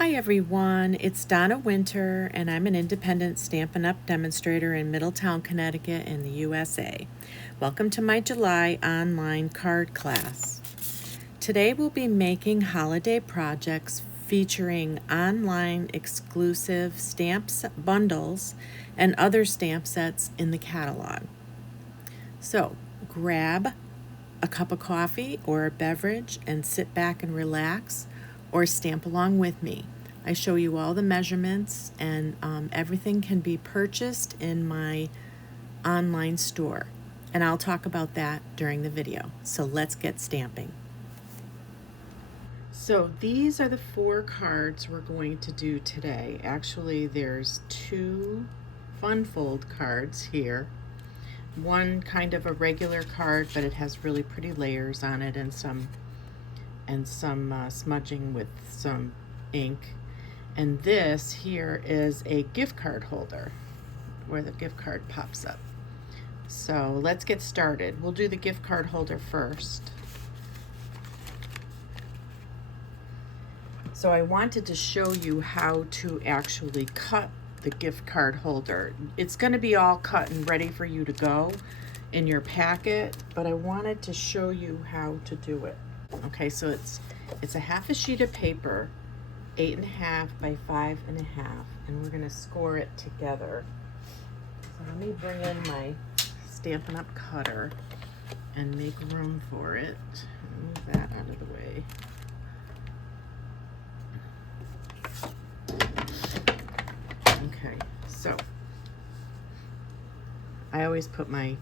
Hi everyone, it's Donna Winter and I'm an independent Stampin' Up! Demonstrator in Middletown, Connecticut in the USA. Welcome to my July online card class. Today we'll be making holiday projects featuring online exclusive stamps bundles and other stamp sets in the catalog. So grab a cup of coffee or a beverage and sit back and relax, or stamp along with me. I show you all the measurements, and everything can be purchased in my online store, and I'll talk about that during the video. So let's get stamping. So these are the 4 cards we're going to do today. Actually, there's 2 fun fold cards here. One kind of a regular card, but it has really pretty layers on it and some smudging with some ink. And this here is a gift card holder where the gift card pops up. So let's get started. We'll do the gift card holder first. So I wanted to show you how to actually cut the gift card holder. It's going to be all cut and ready for you to go in your packet, but I wanted to show you how to do it. Okay, so it's a half a sheet of paper, 8.5 by 5.5, and we're going to score it together. So let me bring in my Stampin' Up! Cutter and make room for it. Move that out of the way. Okay, so I always put my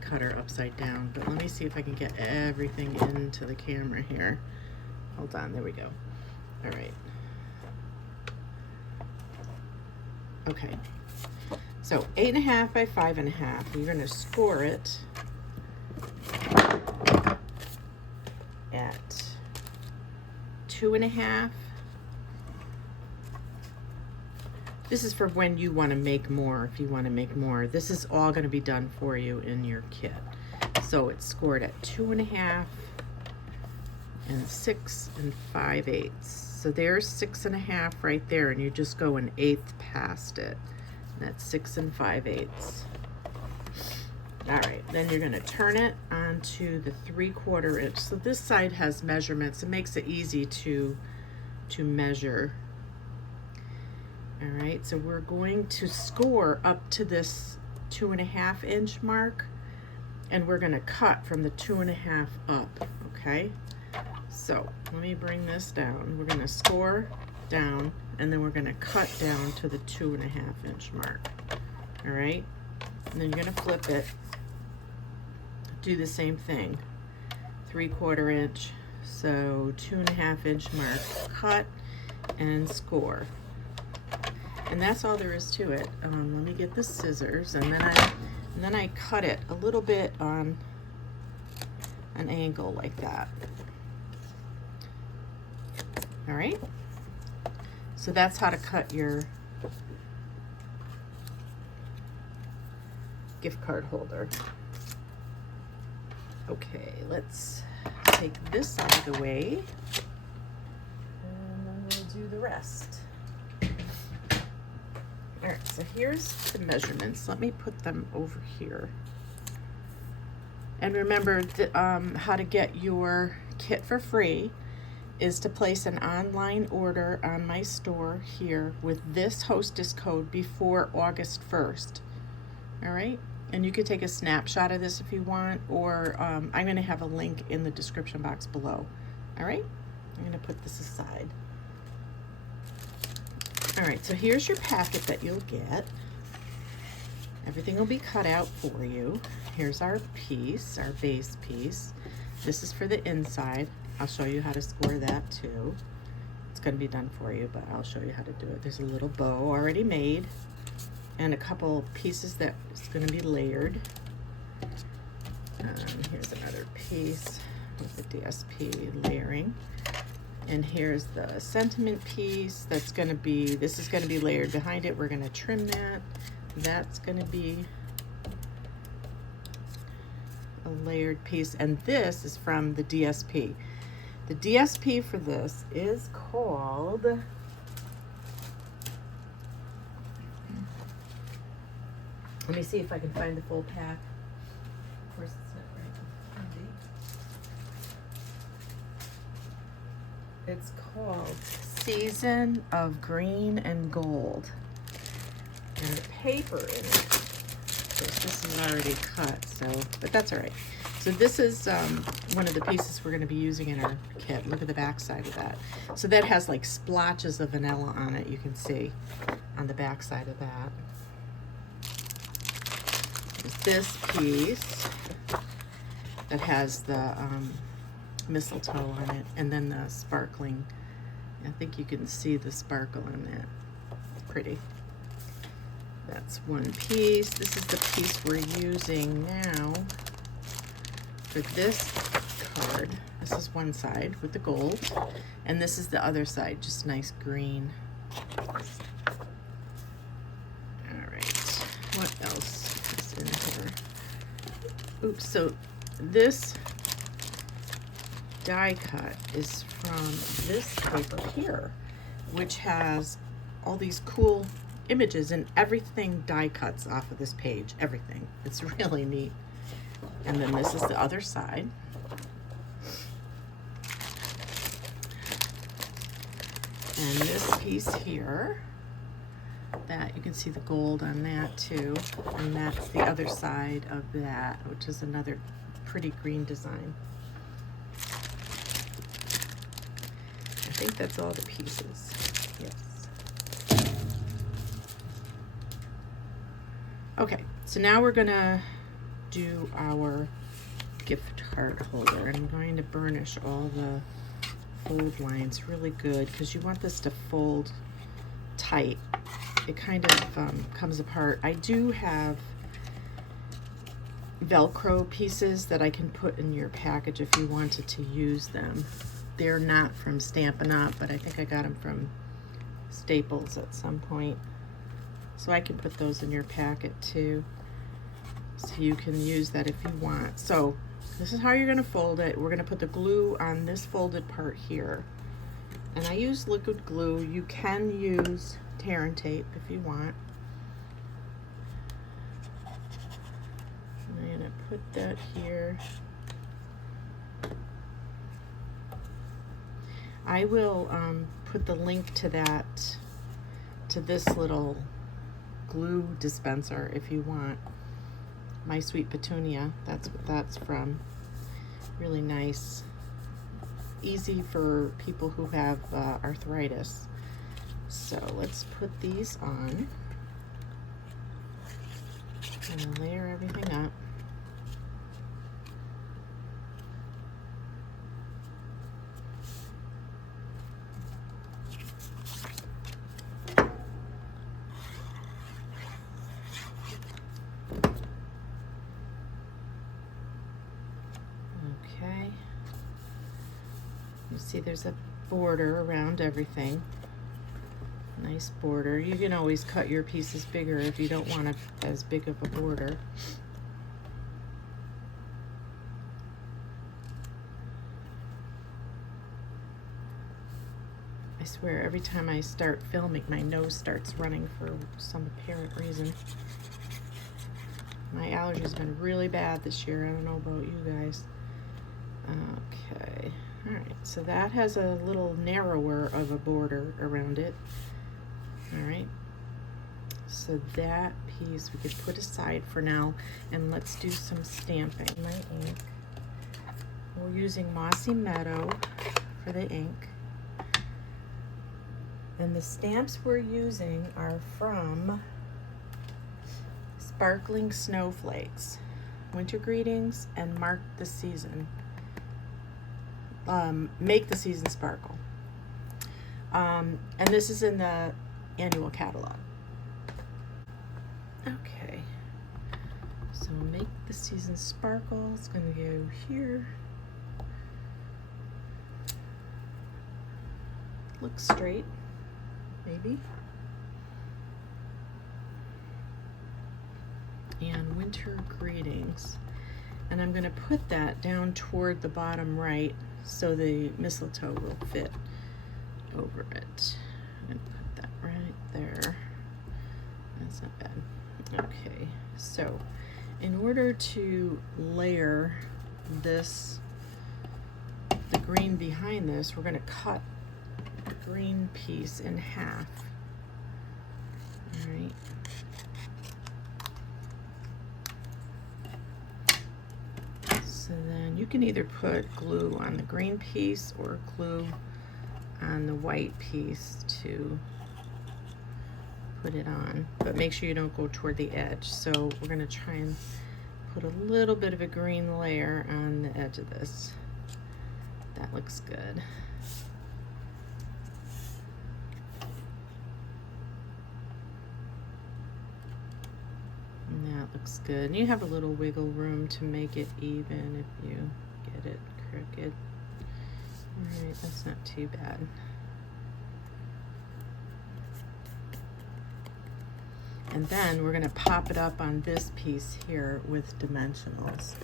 cutter upside down, but let me see if I can get everything into the camera here. Hold on, there we go. All right. Okay, so 8.5 by 5.5. You're gonna score it at 2.5. This is for when you want to make more, if you want to make more. This is all going to be done for you in your kit. So it's scored at 2.5 and 6 5/8. So there's 6.5 right there, and you just go 1/8 past it. And that's 6 5/8. All right, then you're going to turn it onto the 3/4 inch. So this side has measurements. It makes it easy to measure. All right, so we're going to score up to this 2.5 inch mark, and we're going to cut from the 2.5 up, okay? So let me bring this down. We're going to score down, and then we're going to cut down to the 2.5 inch mark, all right? And then you're going to flip it, do the same thing, 3/4 inch, so 2.5 inch mark, cut and score. And that's all there is to it. Let me get the scissors, and then I cut it a little bit on an angle like that. All right. So that's how to cut your gift card holder. Okay, let's take this out of the way, and then we'll do the rest. All right, so here's the measurements. Let me put them over here. And remember, how to get your kit for free is to place an online order on my store here with this hostess code before August 1st. All right, and you could take a snapshot of this if you want, or I'm going to have a link in the description box below. All right, I'm going to put this aside. All right, so here's your packet that you'll get. Everything will be cut out for you. Here's our piece, our base piece. This is for the inside. I'll show you how to score that too. It's going to be done for you, but I'll show you how to do it. There's a little bow already made, and a couple pieces that is going to be layered. Here's another piece with the DSP layering. And here's the sentiment piece that's going to be, this is going to be layered behind it. We're going to trim that. That's going to be a layered piece. And this is from the DSP. The DSP for this is called Let me see if I can find the full pack. Of course, it's not right. Maybe. It's called Season of Green and Gold. And the paper in it, this is already cut, so, but that's all right. So this is one of the pieces we're going to be using in our kit. Look at the back side of that. So that has like splotches of vanilla on it, you can see on the back side of that. There's this piece that has the mistletoe on it, and then the sparkling. I think you can see the sparkle in that. Pretty. That's one piece. This is the piece we're using now for this card. This is one side with the gold, and this is the other side, just nice green. All right, what else is in here? Oops, so this die cut is from this paper here, which has all these cool images, and everything die cuts off of this page, everything. It's really neat. And then this is the other side. And this piece here, that you can see the gold on that too, and that's the other side of that, which is another pretty green design. I think that's all the pieces. Yes. Okay, so now we're gonna do our gift card holder, and I'm going to burnish all the fold lines really good because you want this to fold tight. It kind of comes apart. I do have Velcro pieces that I can put in your package if you wanted to use them. They're not from Stampin' Up, but I think I got them from Staples at some point. So I can put those in your packet too. So you can use that if you want. So this is how you're gonna fold it. We're gonna put the glue on this folded part here. And I use liquid glue. You can use tear and tape if you want. I'm gonna put that here. I will put the link to that, to this little glue dispenser if you want. My Sweet Petunia, that's what that's from. Really nice. Easy for people who have arthritis. So let's put these on and layer everything up. Okay. You see there's a border around everything. Nice border. You can always cut your pieces bigger if you don't want as big of a border. I swear every time I start filming, my nose starts running for some apparent reason. My allergies have been really bad this year. I don't know about you guys. Okay. All right. So that has a little narrower of a border around it. All right. So that piece we could put aside for now, and let's do some stamping. My ink. We're using Mossy Meadow for the ink. And the stamps we're using are from Sparkling Snowflakes, Winter Greetings, and Mark the Season. Make the Season Sparkle. And this is in the annual catalog. Okay. So Make the Season Sparkle. It's going to go here. Looks straight. Maybe. And Winter Greetings. And I'm going to put that down toward the bottom right so the mistletoe will fit over it. I'm going to put that right there. That's not bad. Okay, so in order to layer this, the green behind this, we're going to cut the green piece in half. All right. So then you can either put glue on the green piece or glue on the white piece to put it on, but make sure you don't go toward the edge. So we're going to try and put a little bit of a green layer on the edge of this. That looks good. And that looks good. And you have a little wiggle room to make it even if you get it crooked. All right, that's not too bad. And then we're going to pop it up on this piece here with dimensionals.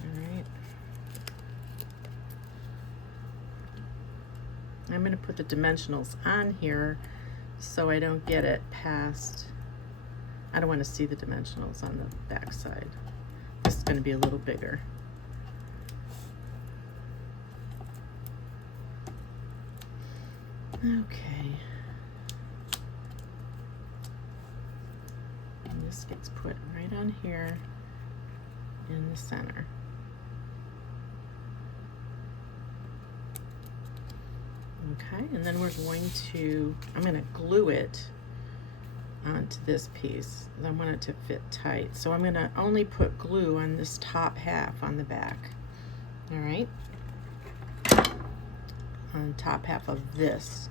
All right. I'm going to put the dimensionals on here so I don't get it past. I don't want to see the dimensionals on the back side. This is going to be a little bigger. Okay. And this gets put right on here in the center. Okay, and then we're going to, I'm going to glue it onto this piece. I want it to fit tight. So I'm going to only put glue on this top half on the back. All right. On the top half of this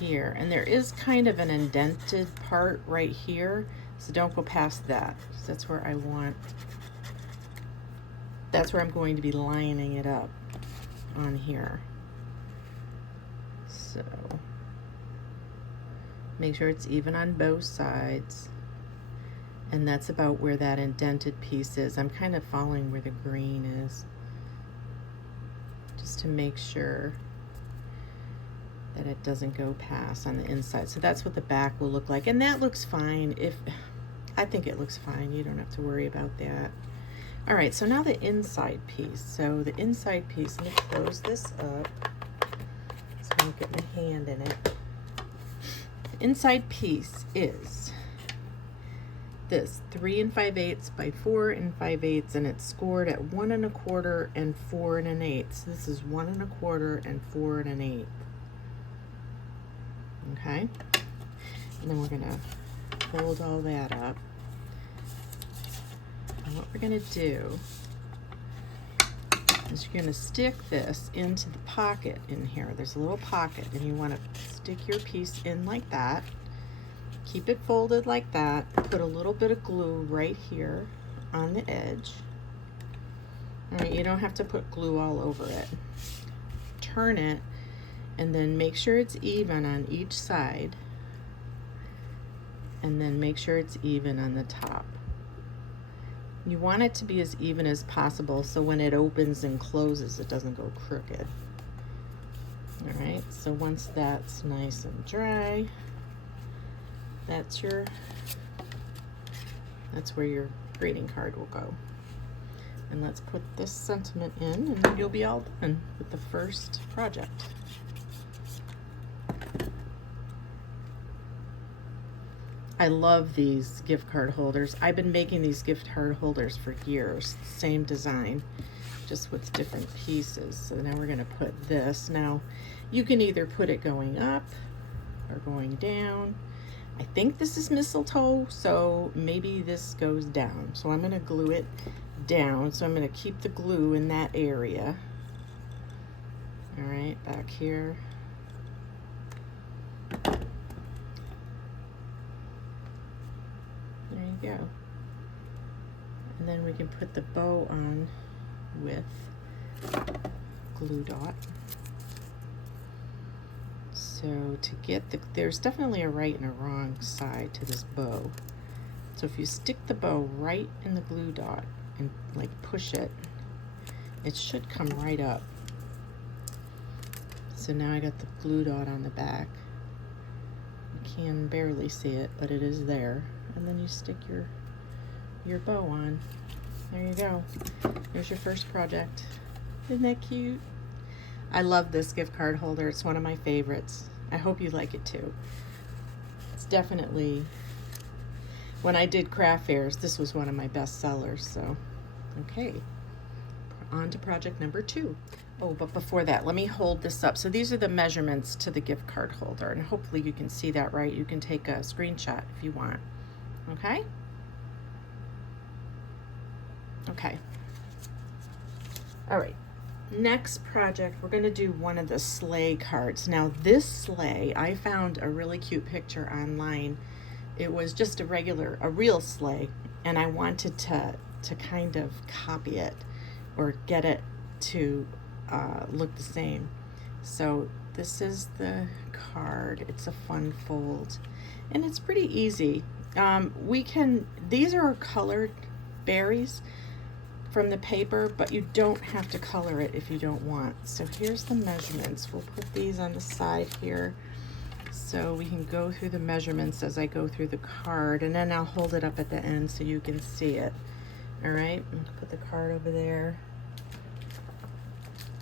here. And there is kind of an indented part right here. So don't go past that. So that's where I want, that's where I'm going to be lining it up on here. So make sure it's even on both sides. And that's about where that indented piece is. I'm kind of following where the green is, just to make sure that it doesn't go past on the inside. So that's what the back will look like. And that looks fine. I think it looks fine. You don't have to worry about that. All right, so now the inside piece. So the inside piece, let me close this up so I don't get my hand in it. The inside piece is this 3 5/8 by 4 5/8, and it's scored at 1 1/4 and 4 1/8. So this is 1 1/4 and 4 1/8. Okay, and then we're gonna fold all that up. And what we're gonna do is you're gonna stick this into the pocket in here. There's a little pocket, and you want to stick your piece in like that. Keep it folded like that. Put a little bit of glue right here on the edge. All right, you don't have to put glue all over it. Turn it, and then make sure it's even on each side. And then make sure it's even on the top. You want it to be as even as possible so when it opens and closes, it doesn't go crooked. All right, so once that's nice and dry, that's where your greeting card will go. And let's put this sentiment in, and then you'll be all done with the first project. I love these gift card holders. I've been making these gift card holders for years. Same design, just with different pieces. So now we're gonna put this. Now, you can either put it going up or going down. I think this is mistletoe, so maybe this goes down. So I'm gonna glue it down. So I'm gonna keep the glue in that area. All right, back here. There you go. And then we can put the bow on with glue dot. So to get there's definitely a right and a wrong side to this bow. So if you stick the bow right in the glue dot and like push it, it should come right up. So now I got the glue dot on the back. You can barely see it, but it is there. and then you stick your bow on. There you go. There's your first project. Isn't that cute? I love this gift card holder. It's one of my favorites. I hope you like it too. It's definitely, when I did craft fairs, this was one of my best sellers. So, okay, on to project number 2. Oh, but before that, let me hold this up. So these are the measurements to the gift card holder, and hopefully you can see that right. You can take a screenshot if you want. Okay? Okay. All right. Next project, we're going to do one of the sleigh cards. Now this sleigh, I found a really cute picture online. It was just a real sleigh, and I wanted to kind of copy it or get it to look the same. So this is the card. It's a fun fold, and it's pretty easy. These are colored berries from the paper, but you don't have to color it if you don't want. So here's the measurements. We'll put these on the side here so we can go through the measurements as I go through the card, and then I'll hold it up at the end so you can see it. All right, put the card over there,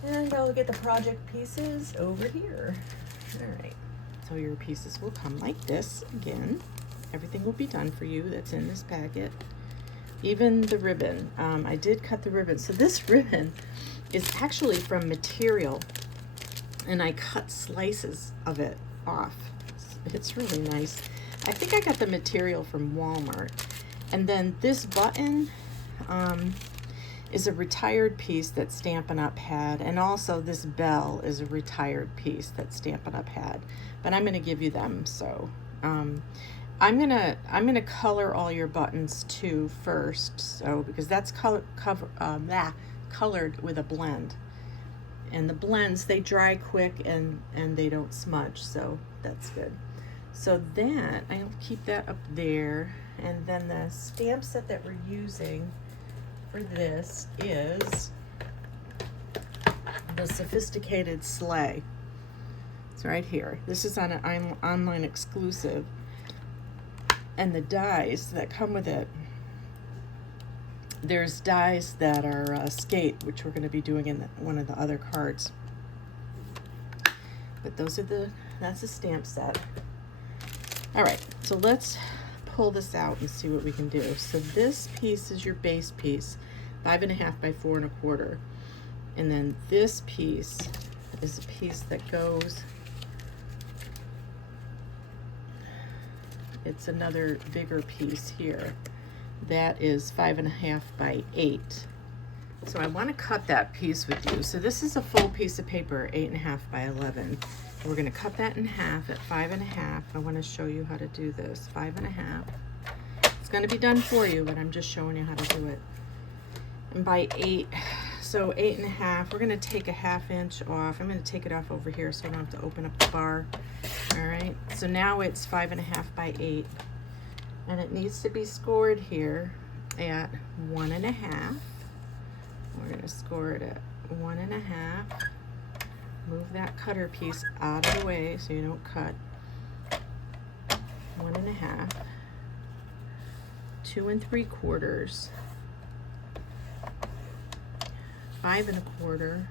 and I'll get the project pieces over here. All right, so your pieces will come like this. Again, everything will be done for you that's in this packet. Even the ribbon, I did cut the ribbon. So this ribbon is actually from material, and I cut slices of it off. It's really nice. I think I got the material from Walmart. And then this button is a retired piece that Stampin' Up had, and also this bell is a retired piece that Stampin' Up had. But I'm gonna give you them, so. I'm gonna color all your buttons too first, so because that's colored with a blend, and the blends, they dry quick and they don't smudge, so that's good. So that I'll keep that up there, and then the stamp set that we're using for this is the Sophisticated Sleigh. It's right here. This is on an online exclusive. And the dies that come with it, there's dies that are skate, which we're going to be doing in one of the other cards. But that's a stamp set. All right, so let's pull this out and see what we can do. So this piece is your base piece, 5.5 by 4 1/4. And then this piece is a piece that goes, it's another bigger piece here that is 5.5 by 8. So I want to cut that piece with you. So this is a full piece of paper, 8.5 by 11. We're going to cut that in half at 5.5. I want to show you how to do this. 5.5. It's going to be done for you, but I'm just showing you how to do it. And by 8, so 8.5. We're going to take a 1/2 inch off. I'm going to take it off over here so I don't have to open up the bar. All right, so now it's 5.5 by 8, and it needs to be scored here at 1.5. We're going to score it at 1.5. Move that cutter piece out of the way so you don't cut. 1.5. 2 3/4. 5 1/4.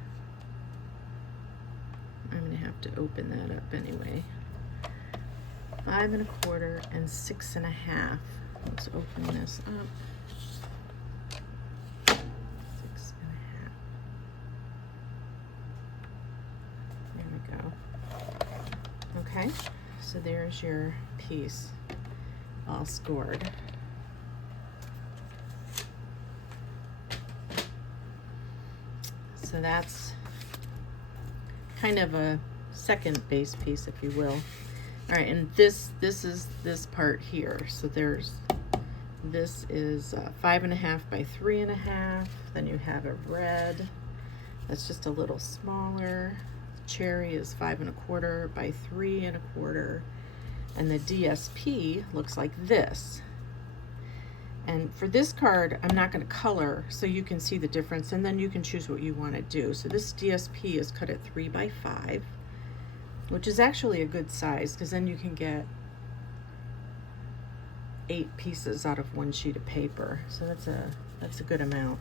I'm going to have to open that up anyway. 5 1/4 and 6.5. Let's open this up. 6.5. There we go. Okay, so there's your piece all scored. So that's kind of a second base piece, if you will. All right, and this is this part here. So this is 5.5 by 3.5. Then you have a red that's just a little smaller. Cherry is 5 1/4 by 3 1/4, and the DSP looks like this. And for this card, I'm not going to color, so you can see the difference, and then you can choose what you want to do. So this DSP is cut at 3 by 5, which is actually a good size, because then you can get 8 pieces out of 1 sheet of paper, so that's a good amount.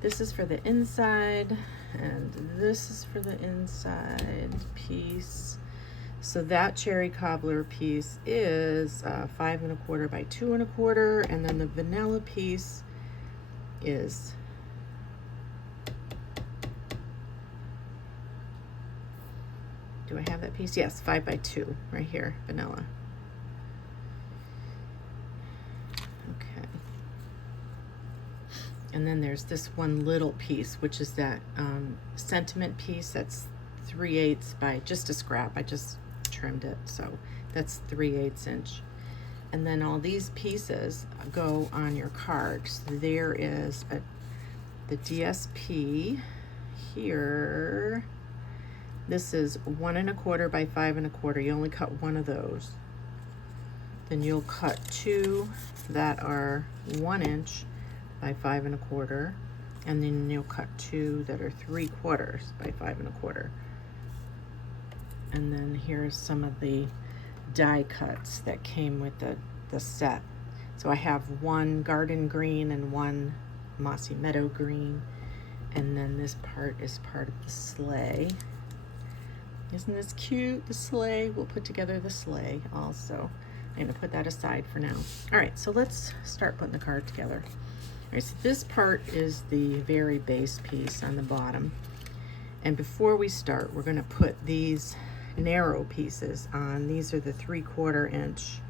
This is for the inside, and this is for the inside piece. So that cherry cobbler piece is 5 1/4 by 2 1/4, and then the vanilla piece is do I have that piece? Yes, 5 by 2 right here, vanilla. Okay. And then there's this one little piece, which is that sentiment piece. That's 3/8 by just a scrap. I just trimmed it, so that's 3/8 inch. And then all these pieces go on your card. So there is the DSP here. This is 1 1/4 by 5 1/4. You only cut one of those. Then you'll cut 2 that are 1 inch by 5 1/4, and then you'll cut 2 that are 3/4 by 5 1/4. And then here's some of the die cuts that came with the set. So I have 1 garden green and 1 mossy meadow green, and then this part is part of the sleigh. Isn't this cute? The sleigh. We'll put together the sleigh also. I'm gonna put that aside for now. All right, so let's start putting the card together. All right, so this part is the very base piece on the bottom. And before we start, we're gonna put these narrow pieces on. These are the 3/4 inch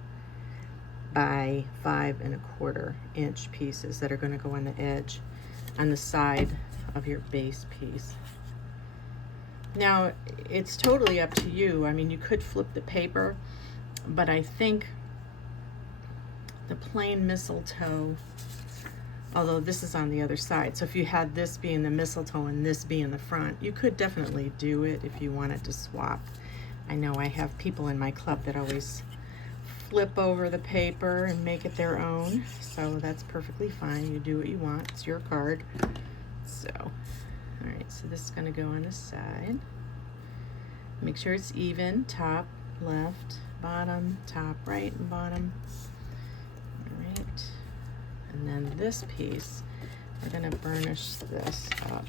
by 5 1/4 inch pieces that are gonna go on the edge on the side of your base piece. Now, it's totally up to you. I mean, you could flip the paper, but I think the plain mistletoe, although this is on the other side, so if you had this being the mistletoe and this being the front, you could definitely do it if you wanted to swap. I know I have people in my club that always flip over the paper and make it their own, so that's perfectly fine. You do what you want. It's your card. So, all right, so this is going to go on the side. Make sure it's even, top, left, bottom, top, right, and bottom. All right, and then this piece, we're going to burnish this up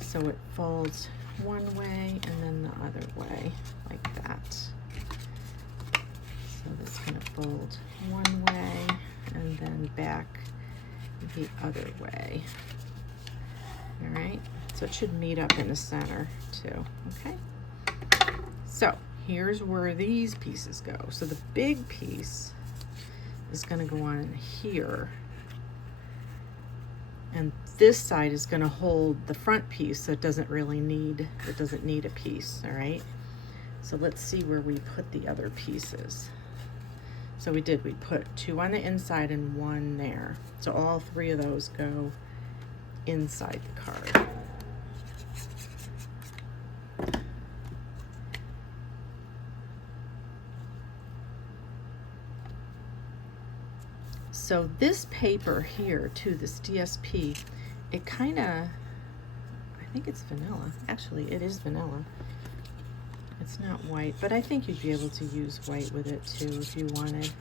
so it folds one way and then the other way, like that. So that's going to fold one way and then back the other way. All right, so it should meet up in the center too, okay? So here's where these pieces go. So the big piece is gonna go on here, and this side is gonna hold the front piece, so it doesn't need a piece, all right? So let's see where we put the other pieces. So we put 2 on the inside and 1 there. So all 3 of those go inside the card. So this paper here too, this DSP, it kind of, I think it's vanilla. Actually, it is vanilla. It's not white, but I think you'd be able to use white with it too if you wanted.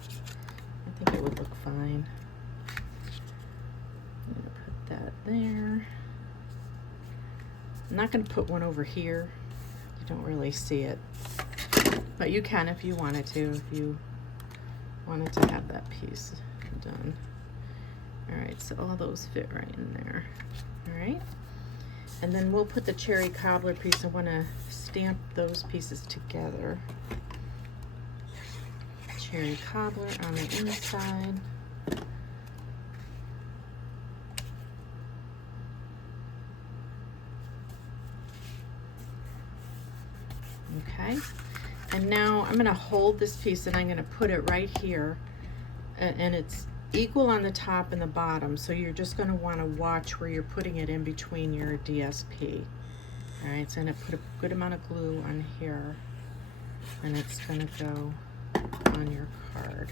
I think it would look fine. I'm gonna put that there. I'm not gonna put one over here. You don't really see it, but you can if you wanted to, if you wanted to have that piece done. All right, so all those fit right in there. All right, and then we'll put the cherry cobbler piece. I want to stamp those pieces together. Cherry cobbler on the inside. Okay, and now I'm going to hold this piece and I'm going to put it right here, and it's equal on the top and the bottom, so you're just going to want to watch where you're putting it in between your DSP. All right, so I'm going to put a good amount of glue on here, and it's going to go on your card.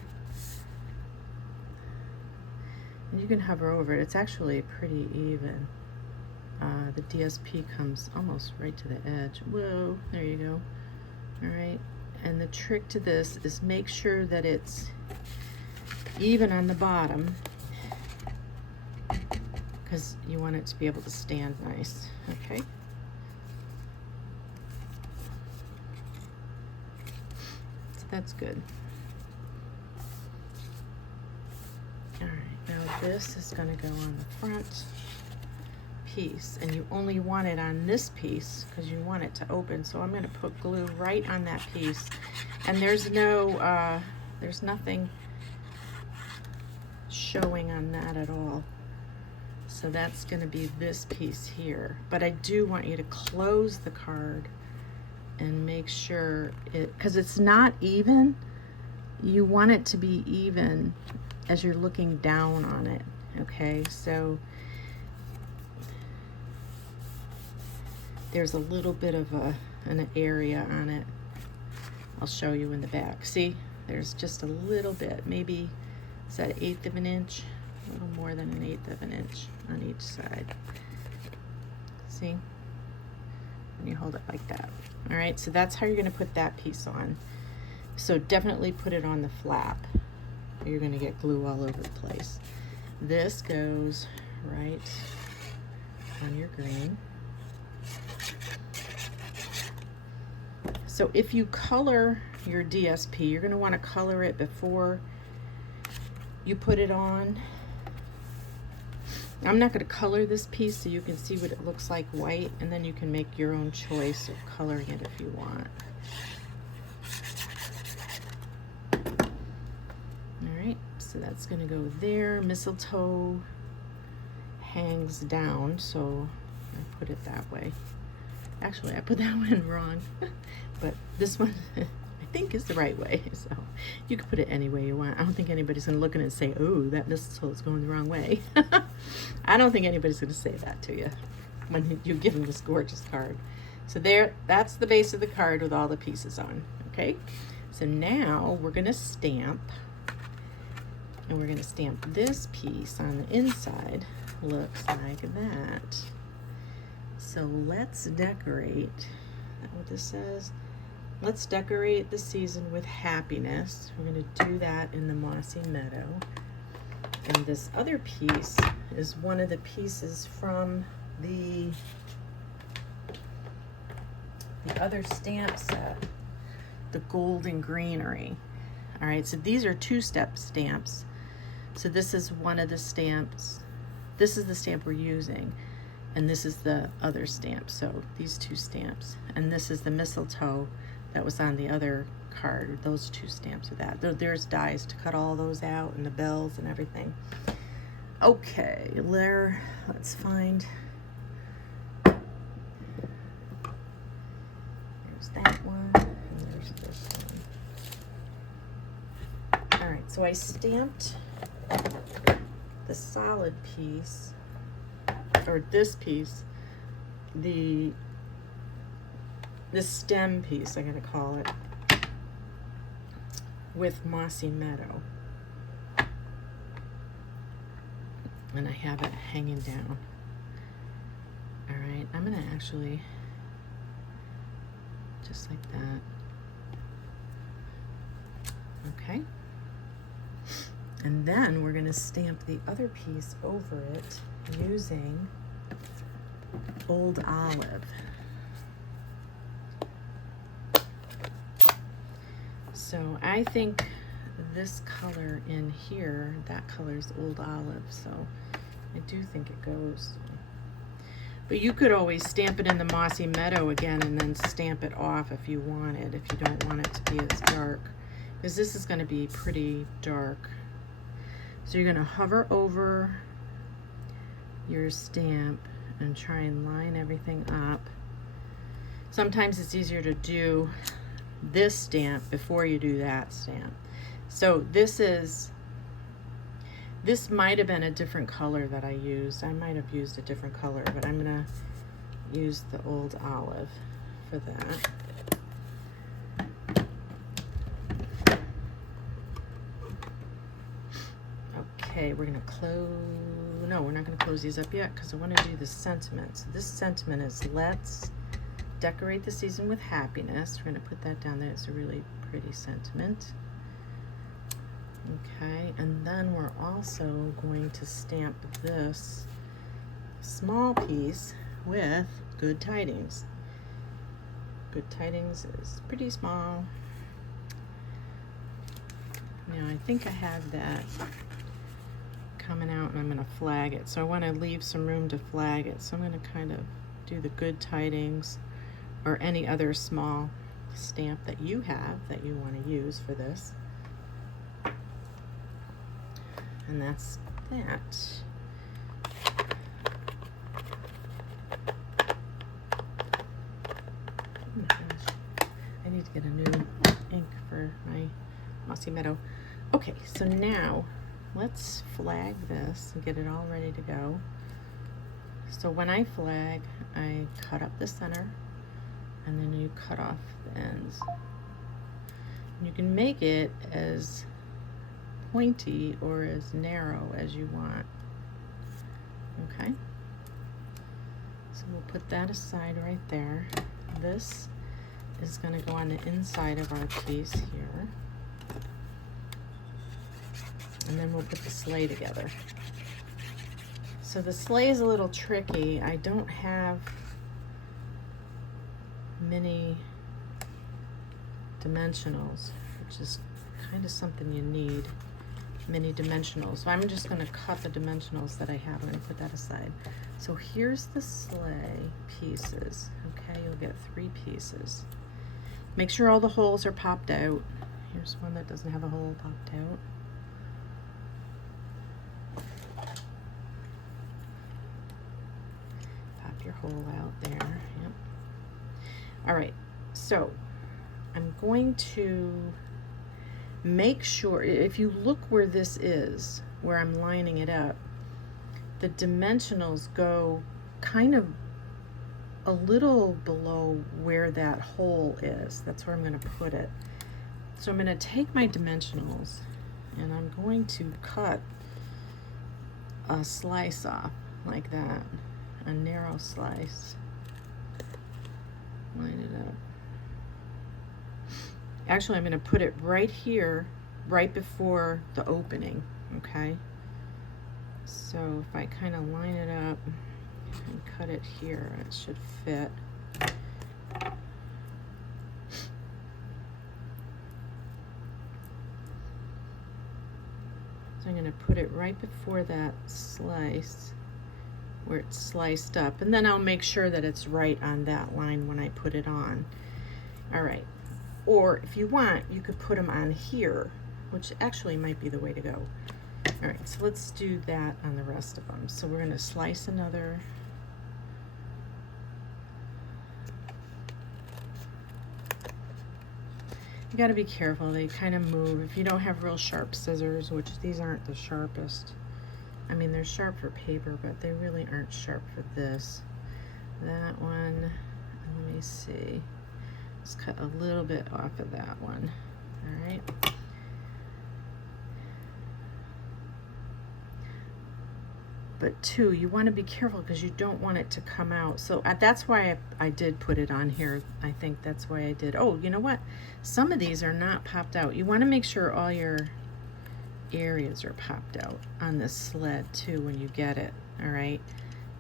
And you can hover over it. It's actually pretty even. The DSP comes almost right to the edge. Whoa, there you go. All right, and the the trick to this is make sure that it's even on the bottom, because you want it to be able to stand nice, okay? So that's good. All right, now this is going to go on the front piece, and you only want it on this piece because you want it to open. So I'm going to put glue right on that piece, and there's nothing showing on that at all. So that's going to be this piece here. But I do want you to close the card and make sure it, because it's not even, you want it to be even as you're looking down on it, okay? So there's a little bit of an area on it. I'll show you in the back. See, there's just a little bit, maybe, is that 1/8 of an inch? A little more than 1/8 of an inch on each side. See? And you hold it like that. All right, so that's how you're gonna put that piece on. So definitely put it on the flap, or you're gonna get glue all over the place. This goes right on your green. So if you color your DSP, you're gonna wanna color it before you put it on. I'm not going to color this piece so you can see what it looks like white, and then you can make your own choice of coloring it if you want. Alright, so that's going to go there. Mistletoe hangs down, so I put it that way. Actually, I put that one wrong, but this one I think is the right way, so you can put it any way you want. I don't think anybody's gonna look at it and say, oh, that mistletoe is going the wrong way. I don't think anybody's gonna say that to you when you give them this gorgeous card. So there, that's the base of the card with all the pieces on, okay? So now we're gonna stamp, and we're gonna stamp this piece on the inside. Looks like that. So let's decorate. Is that what this says? Let's decorate the season with happiness. We're going to do that in the mossy meadow. And this other piece is one of the pieces from the other stamp set, the golden greenery. All right, so these are 2-step stamps. So this is one of the stamps. This is the stamp we're using, and this is the other stamp. So these 2 stamps, and this is the mistletoe that was on the other card. Those 2 stamps of that. There's dies to cut all those out, and the bells and everything. Okay, let's find. There's that one, and there's this one. All right, so I stamped the solid piece, or this piece, the stem piece, I'm going to call it, with Mossy Meadow. And I have it hanging down. All right, I'm going to actually, just like that. Okay. And then we're going to stamp the other piece over it using Old Olive. So I think this color in here, that color is Old Olive, so I do think it goes. But you could always stamp it in the Mossy Meadow again and then stamp it off if you wanted, if you don't want it to be as dark, because this is going to be pretty dark. So you're going to hover over your stamp and try and line everything up. Sometimes it's easier to do this stamp before you do that stamp. So this might have been a different color that I used. I might have used a different color, but I'm gonna use the Old Olive for that. Okay, we're gonna close, no, we're not gonna close these up yet because I want to do the sentiment. So this sentiment is let's decorate the season with happiness. We're going to put that down there. It's a really pretty sentiment. Okay, and then we're also going to stamp this small piece with good tidings. Good tidings is pretty small. Now I think I have that coming out, and I'm going to flag it. So I want to leave some room to flag it. So I'm going to kind of do the good tidings or any other small stamp that you have that you want to use for this. And that's that. Oh my gosh. I need to get a new ink for my Mossy Meadow. Okay, so now let's flag this and get it all ready to go. So when I flag, I cut up the center and then you cut off the ends. You can make it as pointy or as narrow as you want. Okay, so we'll put that aside right there. This is going to go on the inside of our piece here, and then we'll put the sleigh together. So the sleigh is a little tricky. I don't have many dimensionals, which is kind of something you need. Many dimensionals. So I'm just going to cut the dimensionals that I have. I'm going to put that aside. So here's the sleigh pieces. Okay, you'll get 3 pieces. Make sure all the holes are popped out. Here's one that doesn't have a hole popped out. Pop your hole out there. Yep. All right, so I'm going to make sure, if you look where this is, where I'm lining it up, the dimensionals go kind of a little below where that hole is. That's where I'm going to put it. So I'm going to take my dimensionals and I'm going to cut a slice off like that, a narrow slice. Line it up. Actually, I'm going to put it right here, right before the opening, okay? So if I kind of line it up and cut it here, it should fit. So I'm going to put it right before that slice where it's sliced up, and then I'll make sure that it's right on that line when I put it on. All right. Or if you want, you could put them on here, which actually might be the way to go. All right, so let's do that on the rest of them. So we're going to slice another. You got to be careful. They kind of move. If you don't have real sharp scissors, which these aren't the sharpest. I mean, they're sharp for paper, but they really aren't sharp for this. That one, let me see. Let's cut a little bit off of that one. All right. But too, you want to be careful because you don't want it to come out. So that's why I did put it on here. I think that's why I did. Oh, you know what? Some of these are not popped out. You want to make sure all your areas are popped out on this sled too when you get it. All right.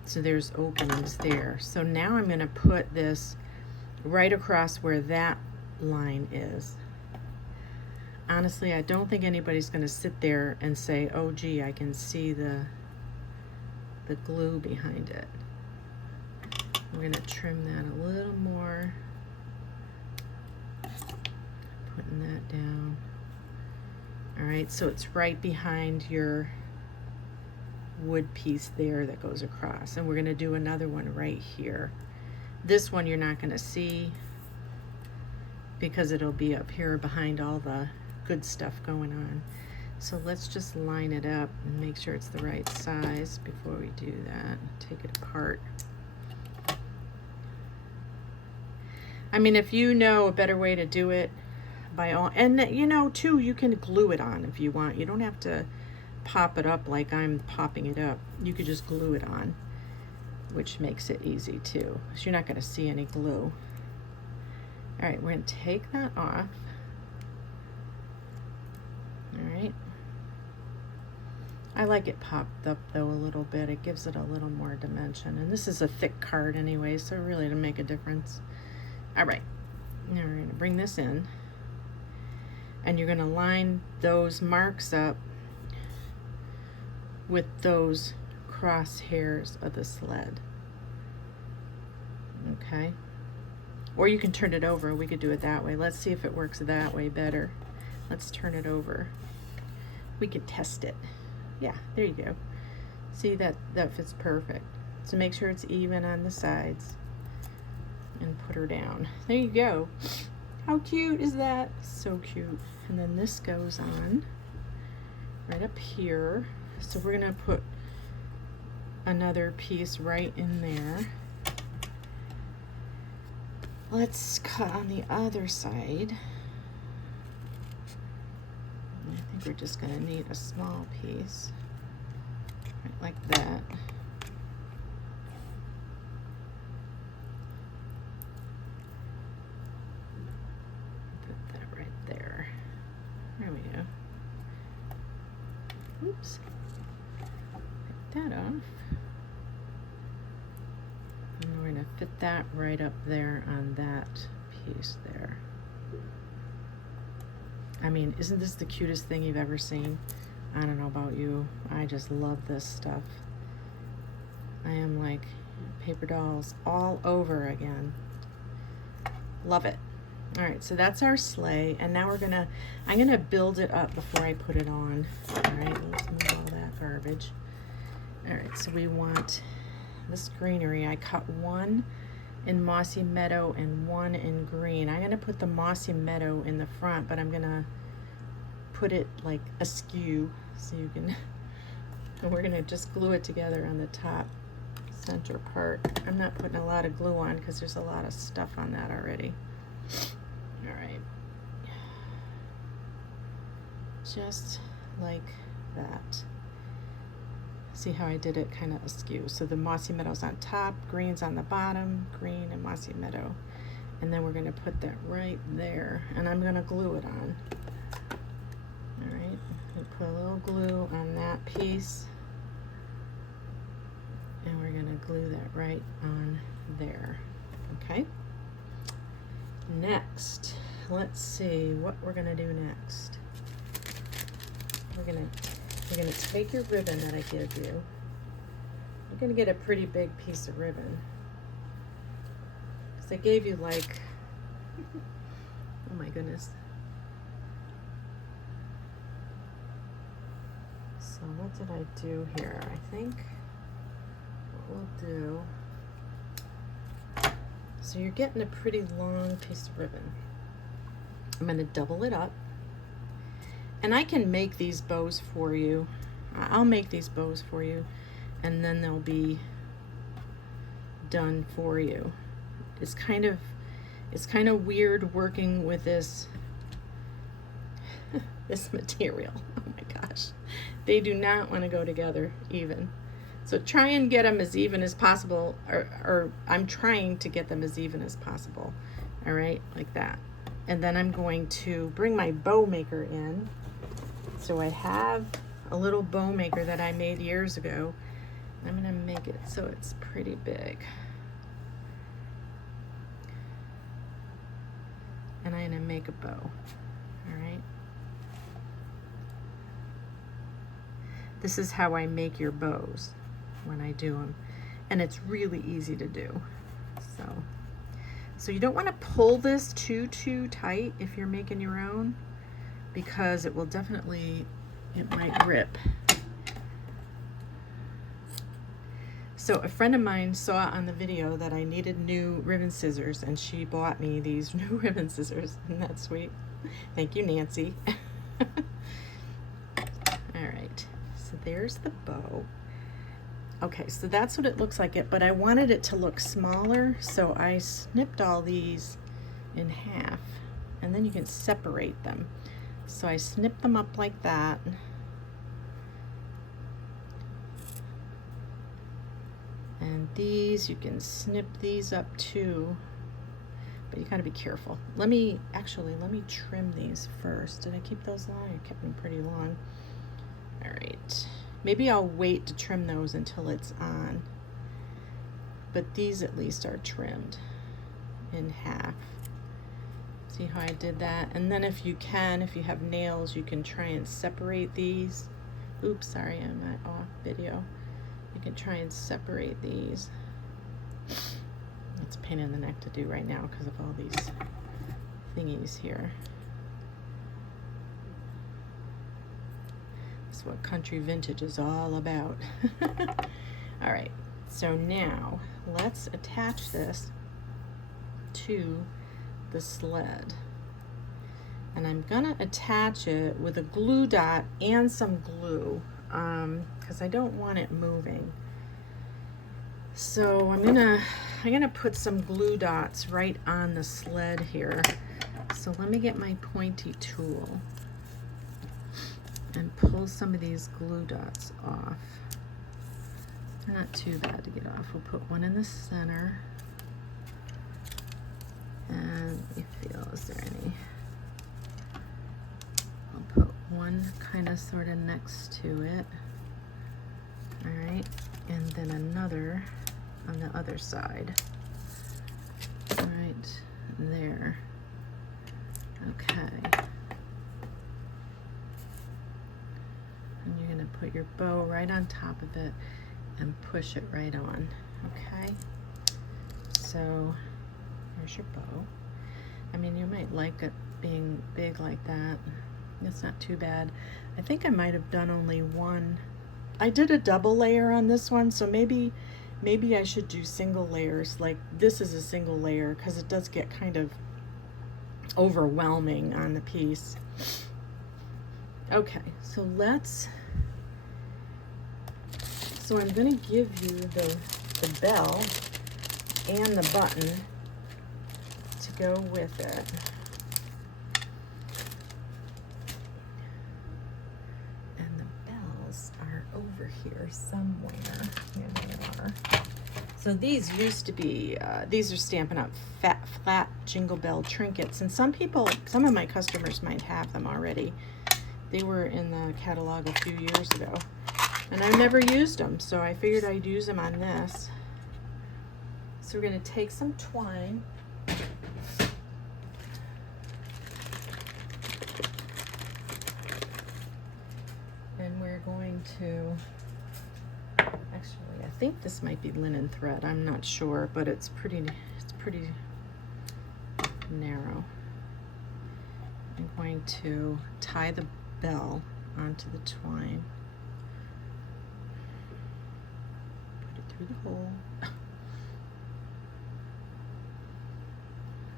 So there's openings there. So now I'm going to put this right across where that line is. Honestly, I don't think anybody's going to sit there and say, oh gee, I can see the glue behind it. We're going to trim that a little more, putting that down. All right, so it's right behind your wood piece there that goes across, and we're going to do another one right here. This one you're not going to see because it'll be up here behind all the good stuff going on. So let's just line it up and make sure it's the right size before we do that. Take it apart. I mean, if you know a better way to do it, by all, and you know too, you can glue it on if you want. You don't have to pop it up like I'm popping it up. You could just glue it on. which makes it easy too, because you're not going to see any glue. All right, we're going to take that off. All right. I like it popped up though a little bit. It gives it a little more dimension. And this is a thick card anyway, so really it'll make a difference. All right, now we're going to bring this in. And you're going to line those marks up with those crosshairs of the sled. Okay. Or you can turn it over. We could do it that way. Let's see if it works that way better. Let's turn it over. We could test it. Yeah, there you go. See, that fits perfect. So make sure it's even on the sides and put her down. There you go. How cute is that? So cute. And then this goes on right up here. So we're gonna put another piece right in there. Let's cut on the other side. I think we're just gonna need a small piece, right like that. Put that right there. There we go. Oops. Take that off. And we're gonna fit that right up there on that piece there. I mean, isn't this the cutest thing you've ever seen? I don't know about you. I just love this stuff. I am like paper dolls all over again. Love it. All right, so that's our sleigh. And now I'm gonna build it up before I put it on. All right, let's move all that garbage. All right, so we want this greenery. I cut one in Mossy Meadow and one in green. I'm gonna put the Mossy Meadow in the front, but I'm gonna put it like askew so you can, and we're gonna just glue it together on the top center part. I'm not putting a lot of glue on because there's a lot of stuff on that already. All right, just like that. See how I did it kind of askew. So the Mossy Meadow's on top, green's on the bottom, green and Mossy Meadow. And then we're gonna put that right there, and I'm gonna glue it on. All right, put a little glue on that piece, and we're gonna glue that right on there, okay? Next, let's see what we're gonna do next. We're gonna take your ribbon that I give you. You're gonna get a pretty big piece of ribbon. Because I gave you like, oh my goodness. So what did I do here? I think what we'll do, so you're getting a pretty long piece of ribbon. I'm gonna double it up. And I can make these bows for you. I'll make these bows for you, and then they'll be done for you. It's kind of weird working with this this material. Oh my gosh. They do not want to go together even. So try and get them as even as possible, or I'm trying to get them as even as possible. All right, like that. And then I'm going to bring my bow maker in. So I have a little bow maker that I made years ago. I'm gonna make it so it's pretty big. And I'm gonna make a bow, all right? This is how I make your bows when I do them. And it's really easy to do, So you don't wanna pull this too tight if you're making your own, because it will definitely, it might rip. So a friend of mine saw on the video that I needed new ribbon scissors, and she bought me these new ribbon scissors. Isn't that sweet? Thank you, Nancy. All right, so there's the bow. Okay, so that's what it looks like, but I wanted it to look smaller, so I snipped all these in half, and then you can separate them. So I snip them up like that. And these, you can snip these up too, but you gotta be careful. Let me trim these first. Did I keep those long? I kept them pretty long. All right, maybe I'll wait to trim those until it's on, but these at least are trimmed in half. See how I did that? And then if you have nails, you can try and separate these. Oops, sorry, I'm not off video. You can try and separate these. It's a pain in the neck to do right now because of all these thingies here. That's what country vintage is all about. All right, so now let's attach this to the sled. And I'm gonna attach it with a glue dot and some glue because I don't want it moving. So I'm gonna put some glue dots right on the sled here. So let me get my pointy tool and pull some of these glue dots off. They're not too bad to get off. We'll put one in the center. And let me feel, is there any? I'll put one kind of sort of next to it. All right, and then another on the other side. Right there. Okay. And you're gonna put your bow right on top of it and push it right on, okay? So here's your bow. I mean, you might like it being big like that. It's not too bad. I think I might have done only one. I did a double layer on this one, so maybe I should do single layers. Like this is a single layer because it does get kind of overwhelming on the piece. Okay, so I'm gonna give you the bell and the button to go with it. And the bells are over here somewhere. Here they are. So these used to be, these are Stampin' Up! Flat Jingle Bell trinkets. And some of my customers might have them already. They were in the catalog a few years ago. And I never used them, so I figured I'd use them on this. So we're gonna take some twine. And we're going to, actually, I think this might be linen thread. I'm not sure, but it's pretty narrow. I'm going to tie the bell onto the twine. Put it through the hole.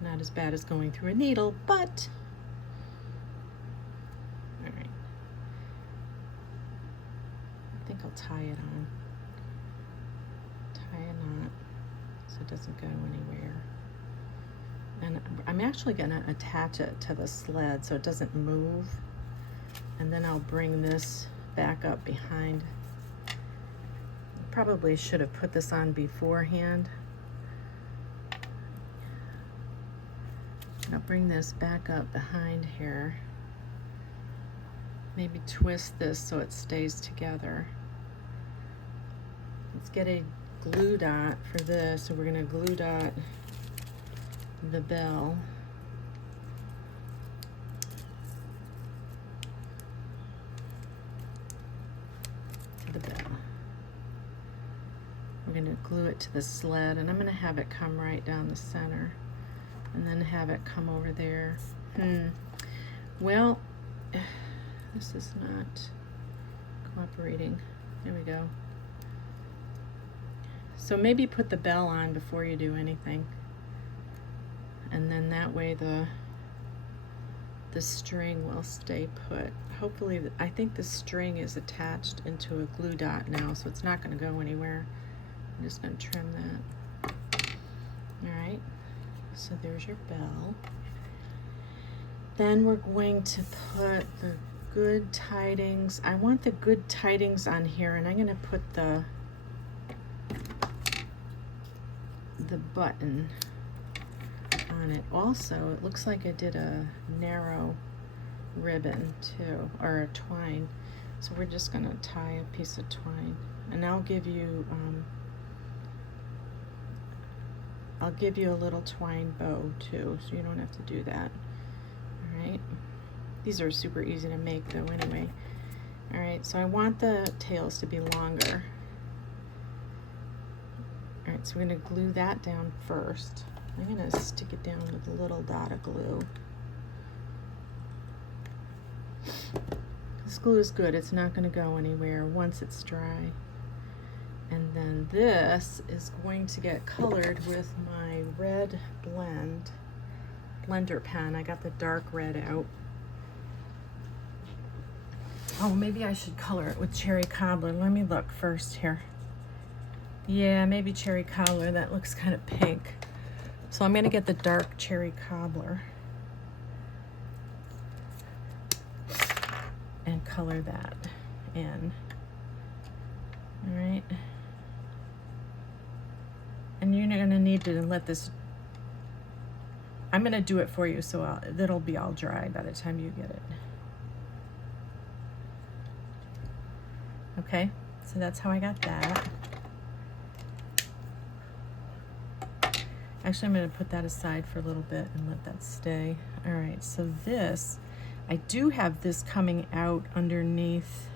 Not as bad as going through a needle, but all right. I think I'll tie it on. Tie a knot so it doesn't go anywhere. And I'm actually gonna attach it to the sled so it doesn't move. And then I'll bring this back up behind. Probably should have put this on beforehand. I'll bring this back up behind here. Maybe twist this so it stays together. Let's get a glue dot for this. So we're gonna glue dot the bell. The bell. We're gonna glue it to the sled, and I'm gonna have it come right down the center. And then have it come over there. Well, this is not cooperating. There we go. So maybe put the bell on before you do anything. And then that way the string will stay put. Hopefully, I think the string is attached into a glue dot now, so it's not going to go anywhere. I'm just going to trim that. All right. So there's your bell. Then we're going to put the good tidings. I want the good tidings on here, and I'm going to put the the button on it. Also, it looks like I did a narrow ribbon too, or a twine. So we're just gonna tie a piece of twine, and I'll give you a little twine bow too, so you don't have to do that. All right, these are super easy to make though anyway. All right, so I want the tails to be longer. All right, so we're gonna glue that down first. I'm gonna stick it down with a little dot of glue. This glue is good, it's not gonna go anywhere once it's dry. And then this is going to get colored with my red blender pen. I got the dark red out. Oh, maybe I should color it with cherry cobbler. Let me look first here. Yeah, maybe cherry cobbler, that looks kind of pink. So I'm gonna get the dark cherry cobbler and color that in. All right. And you're gonna need to let this, I'm gonna do it for you so it'll be all dry by the time you get it. Okay, so that's how I got that. Actually, I'm gonna put that aside for a little bit and let that stay. All right, so this, I do have this coming out underneath.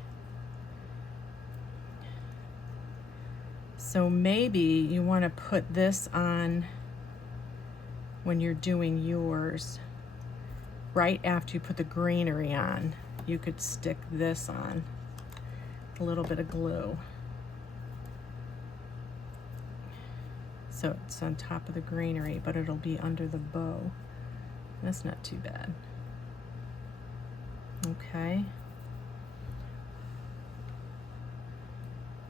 So maybe you want to put this on when you're doing yours. Right after you put the greenery on, you could stick this on, a little bit of glue. So it's on top of the greenery, but it'll be under the bow. That's not too bad. Okay.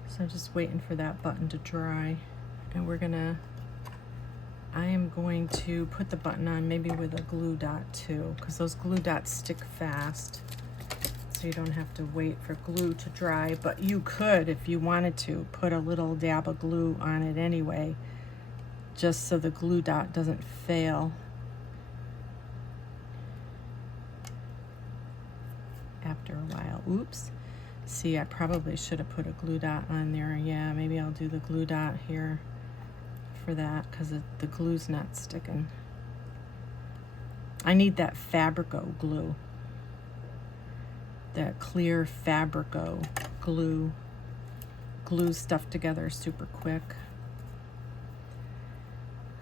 So I'm just waiting for that button to dry, and I am going to put the button on maybe with a glue dot too, because those glue dots stick fast, so you don't have to wait for glue to dry. But you could, if you wanted to, put a little dab of glue on it anyway, just so the glue dot doesn't fail. After a while. Oops. See, I probably should have put a glue dot on there. Yeah, maybe I'll do the glue dot here for that, because the glue's not sticking. I need that Fabrico glue. That clear Fabrico glue. Glue stuff together super quick.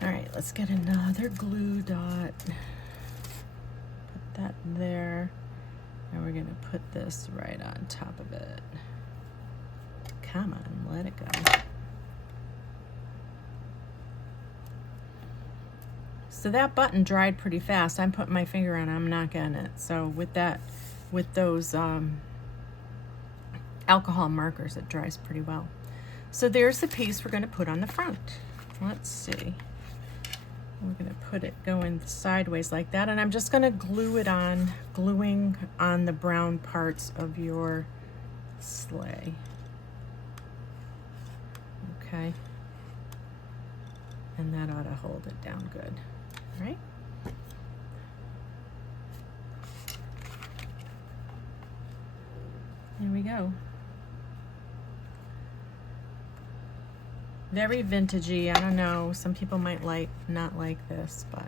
All right, let's get another glue dot. Put that there. And we're gonna put this right on top of it. Come on, let it go. So that button dried pretty fast. I'm putting my finger on it, I'm not getting it. So with those alcohol markers, it dries pretty well. So there's the piece we're gonna put on the front. Let's see. We're gonna put it going sideways like that, and I'm just gonna gluing on the brown parts of your sleigh. Okay. And that ought to hold it down good, all right? Here we go. Very vintagey. I don't know, some people might not like this, but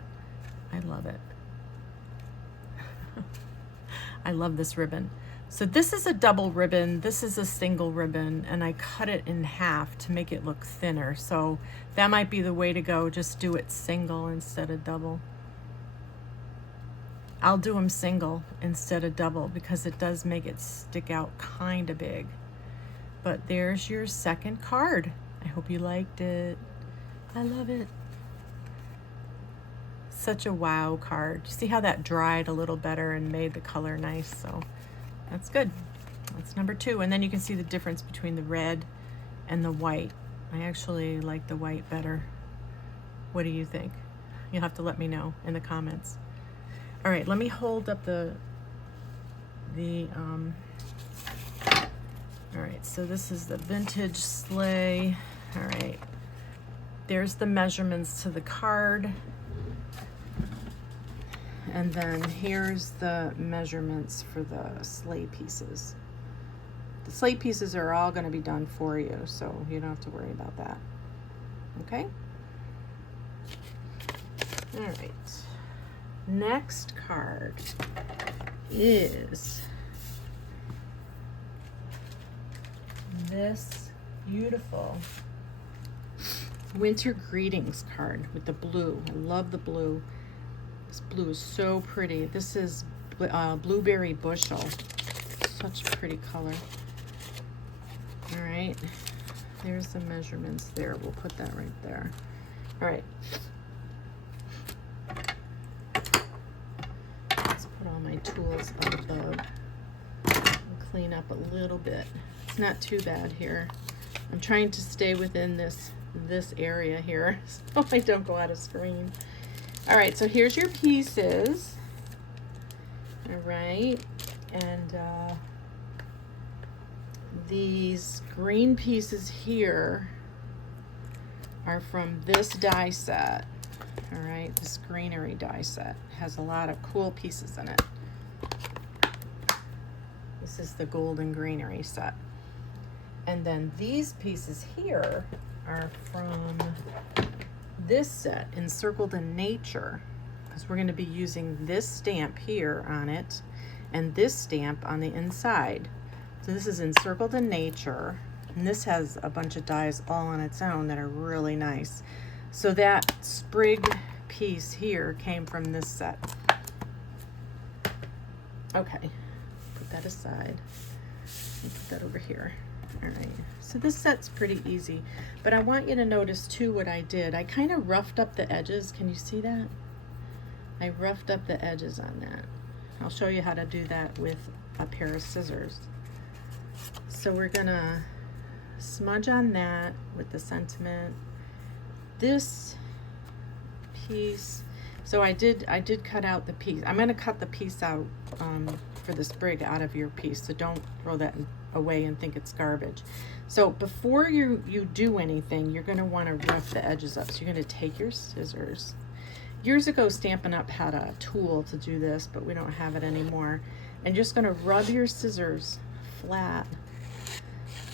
I love it. I love this ribbon. So this is a double ribbon, this is a single ribbon, and I cut it in half to make it look thinner. So that might be the way to go, just do it single instead of double. I'll do them single instead of double because it does make it stick out kind of big. But there's your second card. I hope you liked it. I love it. Such a wow card. See how that dried a little better and made the color nice, so that's good. That's number 2. And then you can see the difference between the red and the white. I actually like the white better. What do you think? You'll have to let me know in the comments. All right, let me hold up all right, so this is the vintage sleigh. All right, there's the measurements to the card. And then here's the measurements for the sleigh pieces. The sleigh pieces are all going to be done for you, so you don't have to worry about that. Okay? All right. Next card is this beautiful winter greetings card with the blue. I love the blue. This blue is so pretty. This is blueberry bushel. Such a pretty color. All right, there's the measurements there. We'll put that right there. All right. Let's put all my tools above and clean up a little bit. It's not too bad here. I'm trying to stay within this area here so I don't go out of screen. All right, so here's your pieces. All right, and these green pieces here are from this die set. All right, this greenery die set has a lot of cool pieces in it. This is the golden greenery set. And then these pieces here are from this set, Encircled in Nature, because we're going to be using this stamp here on it and this stamp on the inside. So this is Encircled in Nature, and this has a bunch of dies all on its own that are really nice. So that sprig piece here came from this set. Okay, put that aside and put that over here. All right, so this set's pretty easy, but I want you to notice too what I did. I kind of roughed up the edges. Can you see that? I roughed up the edges on that. I'll show you how to do that with a pair of scissors. So we're gonna smudge on that with the sentiment. This piece, so I did cut out the piece. I'm gonna cut the piece out for the sprig out of your piece, so don't throw that away and think it's garbage. So before you do anything, you're going to want to rough the edges up. So you're going to take your scissors. Years ago, Stampin' Up had a tool to do this, but we don't have it anymore. And just going to rub your scissors flat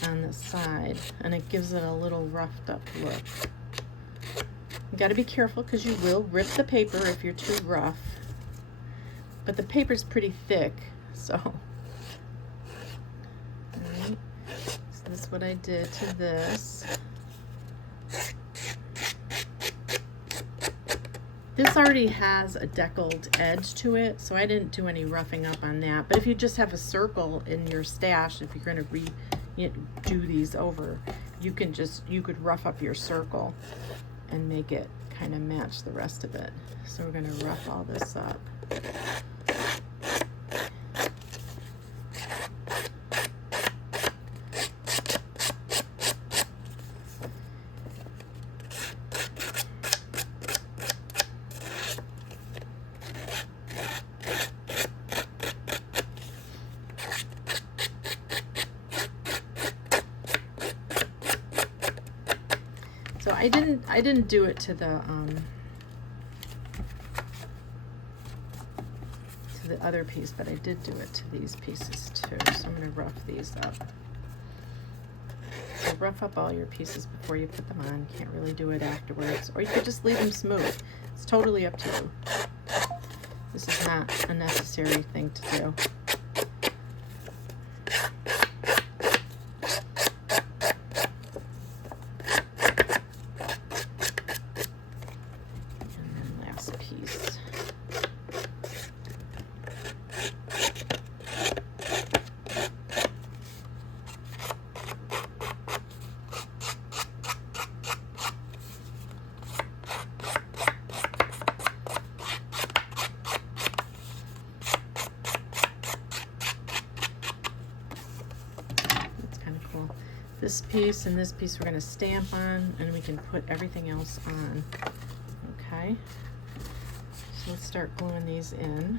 on the side, and it gives it a little roughed up look. You got to be careful because you will rip the paper if you're too rough, but the paper's pretty thick, so. Alright, so this is what I did to this. This already has a deckled edge to it, so I didn't do any roughing up on that. But if you just have a circle in your stash, if you're going to do these over, you could rough up your circle and make it kind of match the rest of it. So we're going to rough all this up. So I didn't do it to the other piece, but I did do it to these pieces too. So I'm going to rough these up. So rough up all your pieces before you put them on. You can't really do it afterwards, or you could just leave them smooth. It's totally up to you. This is not a necessary thing to do. This piece and this piece we're going to stamp on, and we can put everything else on. Okay, so let's start gluing these in.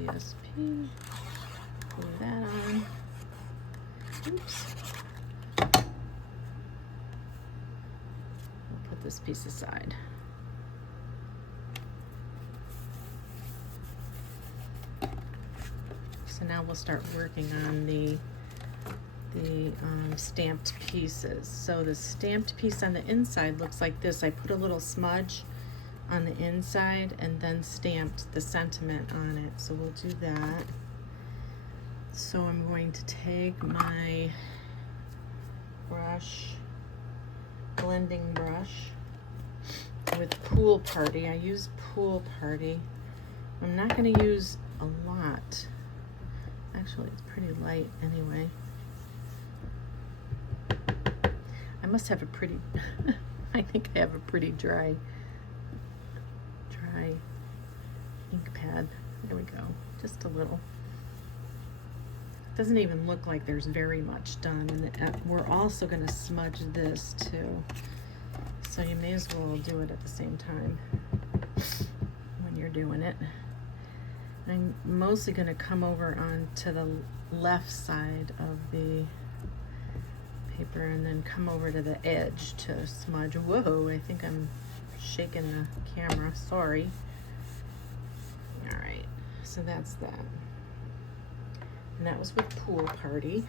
CSP. Glue that on. Oops. We'll put this piece aside. So now we'll start working on the stamped pieces. So the stamped piece on the inside looks like this. I put a little smudge on the inside and then stamped the sentiment on it. So we'll do that. So I'm going to take my brush, blending brush with Pool Party. I use Pool Party. I'm not going to use a lot. Actually, it's pretty light anyway. I must have a pretty, I think I have a pretty dry ink pad. There we go, just a little. Doesn't even look like there's very much done. And we're also going to smudge this too. So you may as well do it at the same time when you're doing it. I'm mostly going to come over onto the left side of the paper and then come over to the edge to smudge. Whoa, I think I'm shaking the camera. Sorry. All right, so that's that. And that was with Pool Party.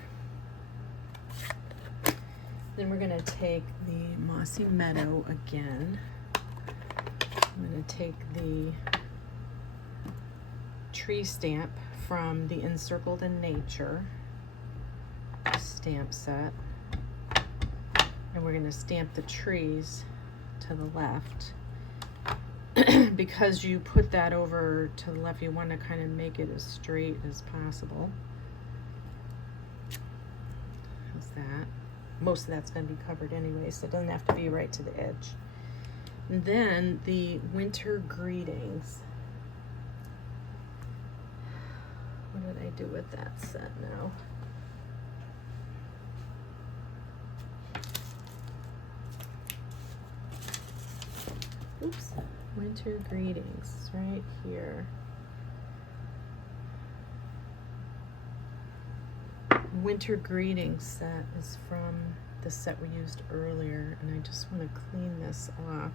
Then we're going to take the Mossy Meadow again. I'm going to take the tree stamp from the Encircled in Nature stamp set. And we're going to stamp the trees to the left. Because you put that over to the left, you want to kind of make it as straight as possible. How's that? Most of that's going to be covered anyway, so it doesn't have to be right to the edge. And then the Winter Greetings. What did I do with that set now? Oops. Winter Greetings right here. Winter Greetings set is from the set we used earlier, and I just want to clean this off.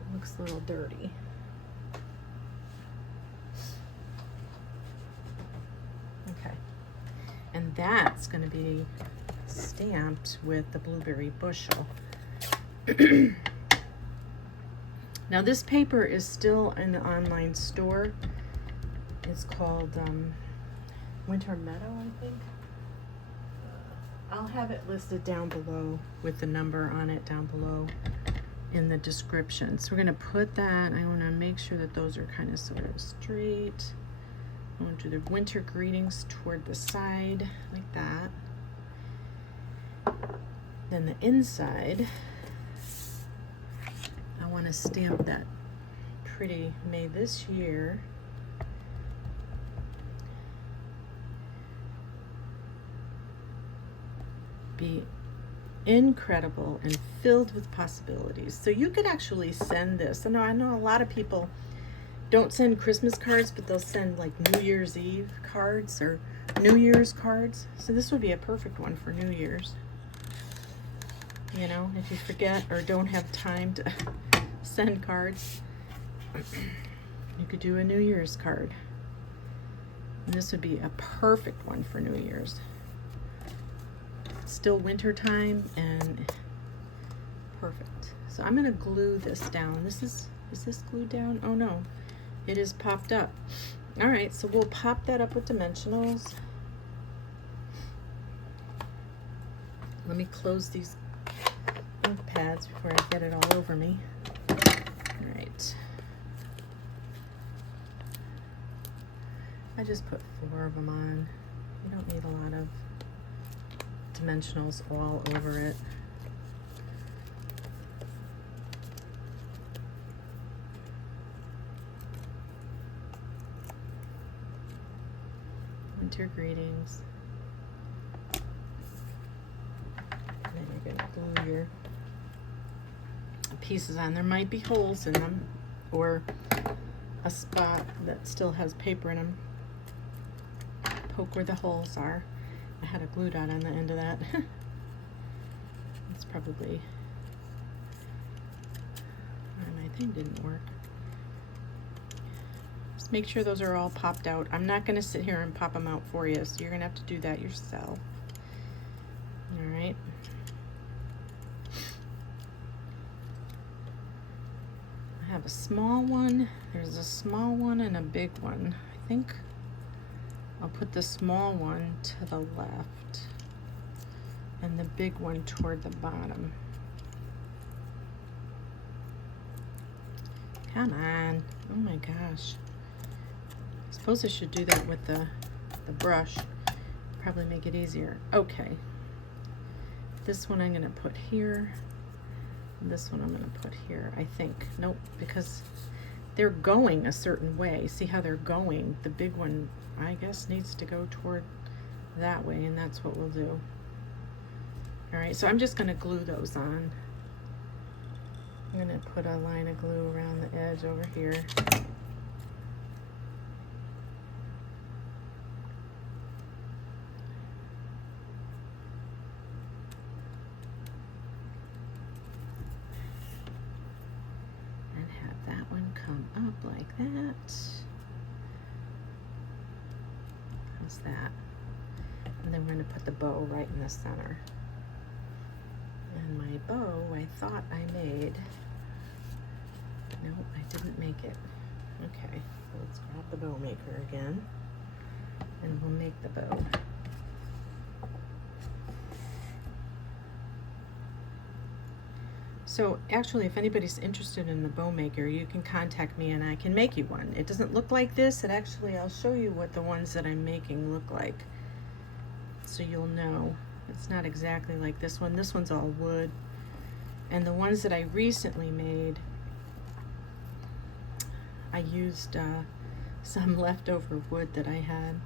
It looks a little dirty. Okay. And that's going to be stamped with the Blueberry Bushel. Now this paper is still in the online store. It's called Winter Meadow, I think. I'll have it listed down below with the number on it down below in the description. So we're gonna put that, I wanna make sure that those are kind of sort of straight. I wanna do the Winter Greetings toward the side, like that. Then the inside, I want to stamp that pretty May this year. Be incredible and filled with possibilities. So you could actually send this. And I know a lot of people don't send Christmas cards, but they'll send like New Year's Eve cards or New Year's cards. So this would be a perfect one for New Year's. You know, if you forget or don't have time to send cards, you could do a New Year's card. And this would be a perfect one for New Year's. It's still winter time and perfect. So I'm gonna glue this down. Is this glued down? Oh no, it is popped up. All right, so we'll pop that up with dimensionals. Let me close these ink pads before I get it all over me. All right. I just put 4 of them on. You don't need a lot of dimensionals all over it. Winter Greetings. And then you're gonna glue your pieces on. There might be holes in them, or a spot that still has paper in them. Poke where the holes are. I had a glue dot on the end of that. It's probably why my thing didn't work. Just make sure those are all popped out. I'm not going to sit here and pop them out for you, so you're going to have to do that yourself. All right. I have a small one. There's a small one and a big one. I think I'll put the small one to the left and the big one toward the bottom. Come on. Oh my gosh. I suppose I should do that with the brush. Probably make it easier. Okay. This one I'm going to put here. And this one I'm going to put here, I think. Nope, because they're going a certain way. See how they're going? The big one, I guess, needs to go toward that way, and that's what we'll do. All right, so I'm just going to glue those on. I'm going to put a line of glue around the edge over here. And have that one come up like that. How's that? And then we're going to put the bow right in the center. And my bow, I thought I made. No, I didn't make it. Okay, so let's grab the bow maker again, and we'll make the bow. So actually, if anybody's interested in the bow maker, you can contact me and I can make you one. It doesn't look like this. It actually, I'll show you what the ones that I'm making look like, so you'll know. It's not exactly like this one. This one's all wood. And the ones that I recently made, I used some leftover wood that I had.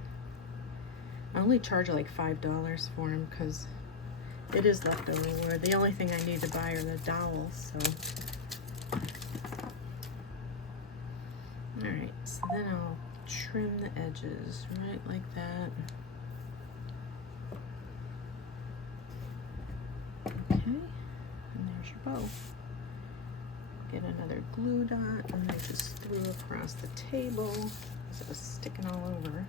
I only charge like $5 for them because it is leftover wood. The only thing I need to buy are the dowels, so. All right, so then I'll trim the edges right like that. Okay, and there's your bow. Get another glue dot, and I just threw across the table because it was sticking all over.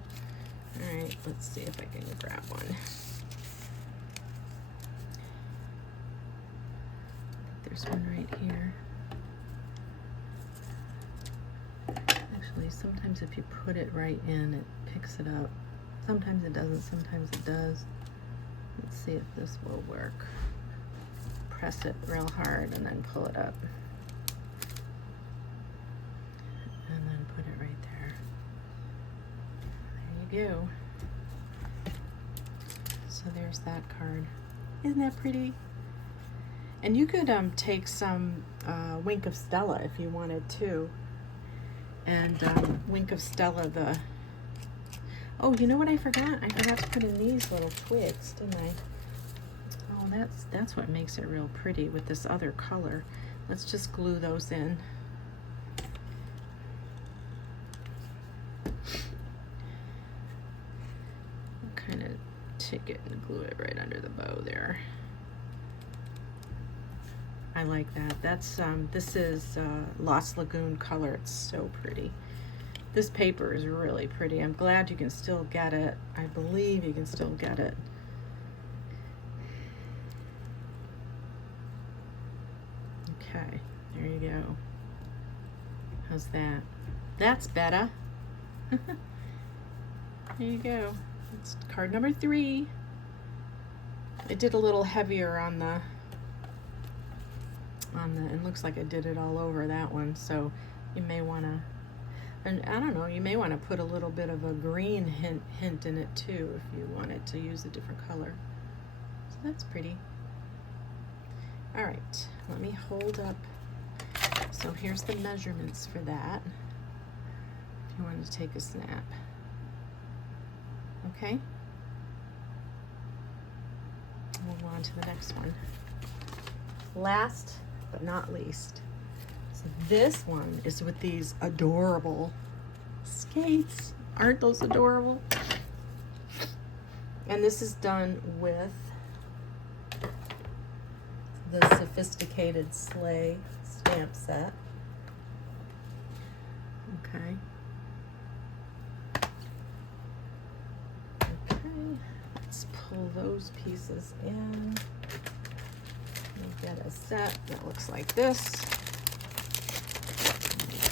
All right, let's see if I can grab one. I think there's one right here. Actually, sometimes if you put it right in, it picks it up. Sometimes it doesn't, sometimes it does. Let's see if this will work. Press it real hard and then pull it up. And then put it right there. There you go. So there's that card. Isn't that pretty? And you could take some Wink of Stella if you wanted to. And Wink of Stella the... Oh, you know what I forgot? I forgot to put in these little twigs, didn't I? Oh, that's what makes it real pretty with this other color. Let's just glue those in. Kind of take it and glue it right under the bow there. I like that. That's this is Lost Lagoon color. It's so pretty. This paper is really pretty. I'm glad you can still get it. I believe you can still get it. Okay, there you go. How's that? That's better. There you go. It's card number 3. I did a little heavier on the, it looks like I did it all over that one, so you may want to, and I don't know, you may want to put a little bit of a green hint in it too if you wanted to use a different color. So that's pretty. All right, let me hold up. So here's the measurements for that, if you wanted to take a snap. Okay, move on to the next one. Last but not least, So this one is with these adorable skates. Aren't those adorable? And this is done with the Sophisticated Sleigh stamp set. Okay. Okay, let's pull those pieces in. We'll get a set that looks like this.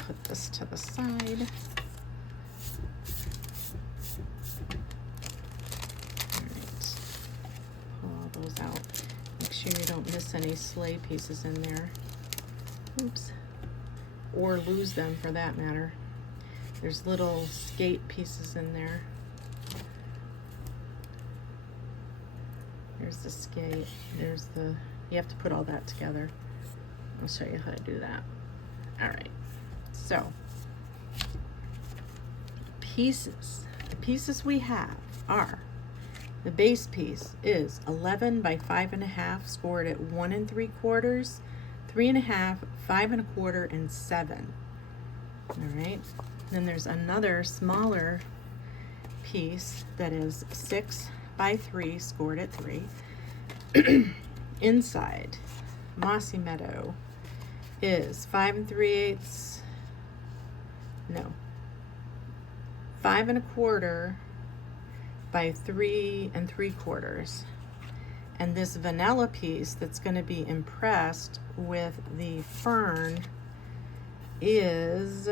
Put this to the side. Those out. Make sure you don't miss any sleigh pieces in there. Oops. Or lose them for that matter. There's little skate pieces in there. There's the skate. There's the, you have to put all that together. I'll show you how to do that. All right. So, pieces. The pieces we have are, the base piece is 11 by 5.5, scored at 1 3/4, 3.5, 5 1/4, and 7. All right. Then there's another smaller piece that is 6 by 3, scored at 3. Inside, Mossy Meadow is 5 3/8. No. 5 1/4 by 3 3/4. And this vanilla piece that's going to be impressed with the fern is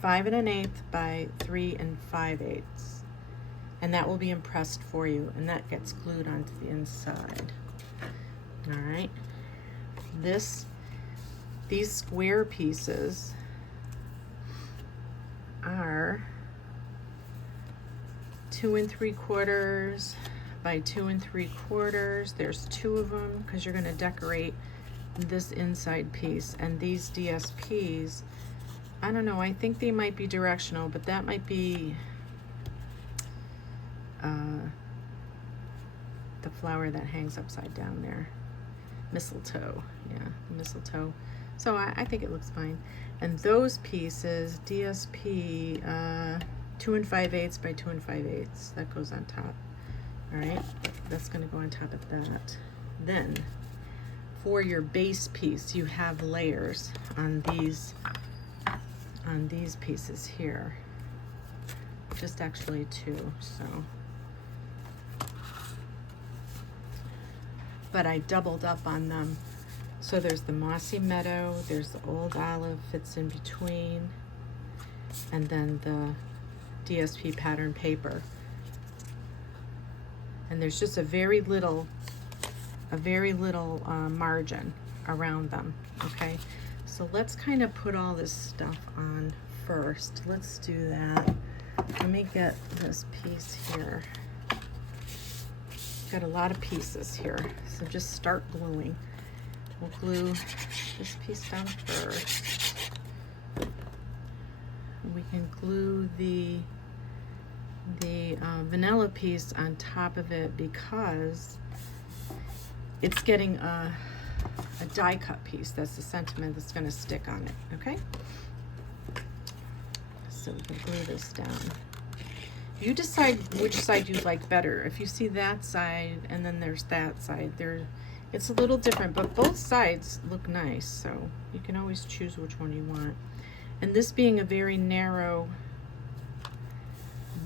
5 1/8 by 3 5/8. And that will be impressed for you, and that gets glued onto the inside. All right. These square pieces are 2 3/4 by 2 3/4. There's 2 of them because you're going to decorate this inside piece. And these DSPs, I don't know, I think they might be directional, but that might be the flower that hangs upside down there. Mistletoe, yeah, mistletoe. So I think it looks fine. And those pieces, DSP 2 5/8 by 2 5/8, that goes on top. All right, that's going to go on top of that. Then for your base piece, you have layers on these pieces here. Just actually 2, so. But I doubled up on them. So there's the Mossy Meadow, there's the Old Olive, fits in between, and then the DSP pattern paper. And there's just a very little margin around them, okay? So let's kind of put all this stuff on first. Let's do that. Let me get this piece here. Got a lot of pieces here, so just start gluing. We'll glue this piece down first. We can glue the vanilla piece on top of it because it's getting a die cut piece. That's the sentiment that's going to stick on it, okay? So we can glue this down. You decide which side you like better. If you see that side and then there's that side, it's a little different, but both sides look nice, so you can always choose which one you want. And this being a very narrow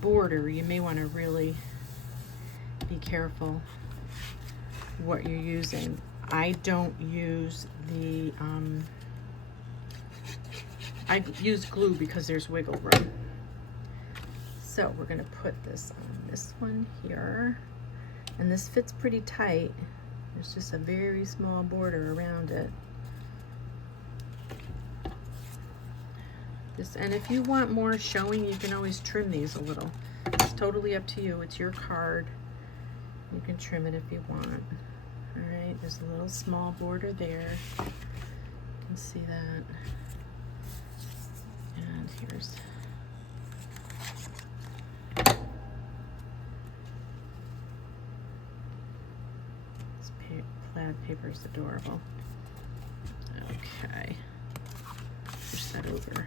border, you may want to really be careful what you're using. I don't use the I use glue because there's wiggle room. So we're going to put this on this one here, and this fits pretty tight. There's just a very small border around it. And if you want more showing, you can always trim these a little. It's totally up to you. It's your card. You can trim it if you want. All right, there's a little small border there. You can see that. And here's this plaid paper is adorable. Okay. push that over.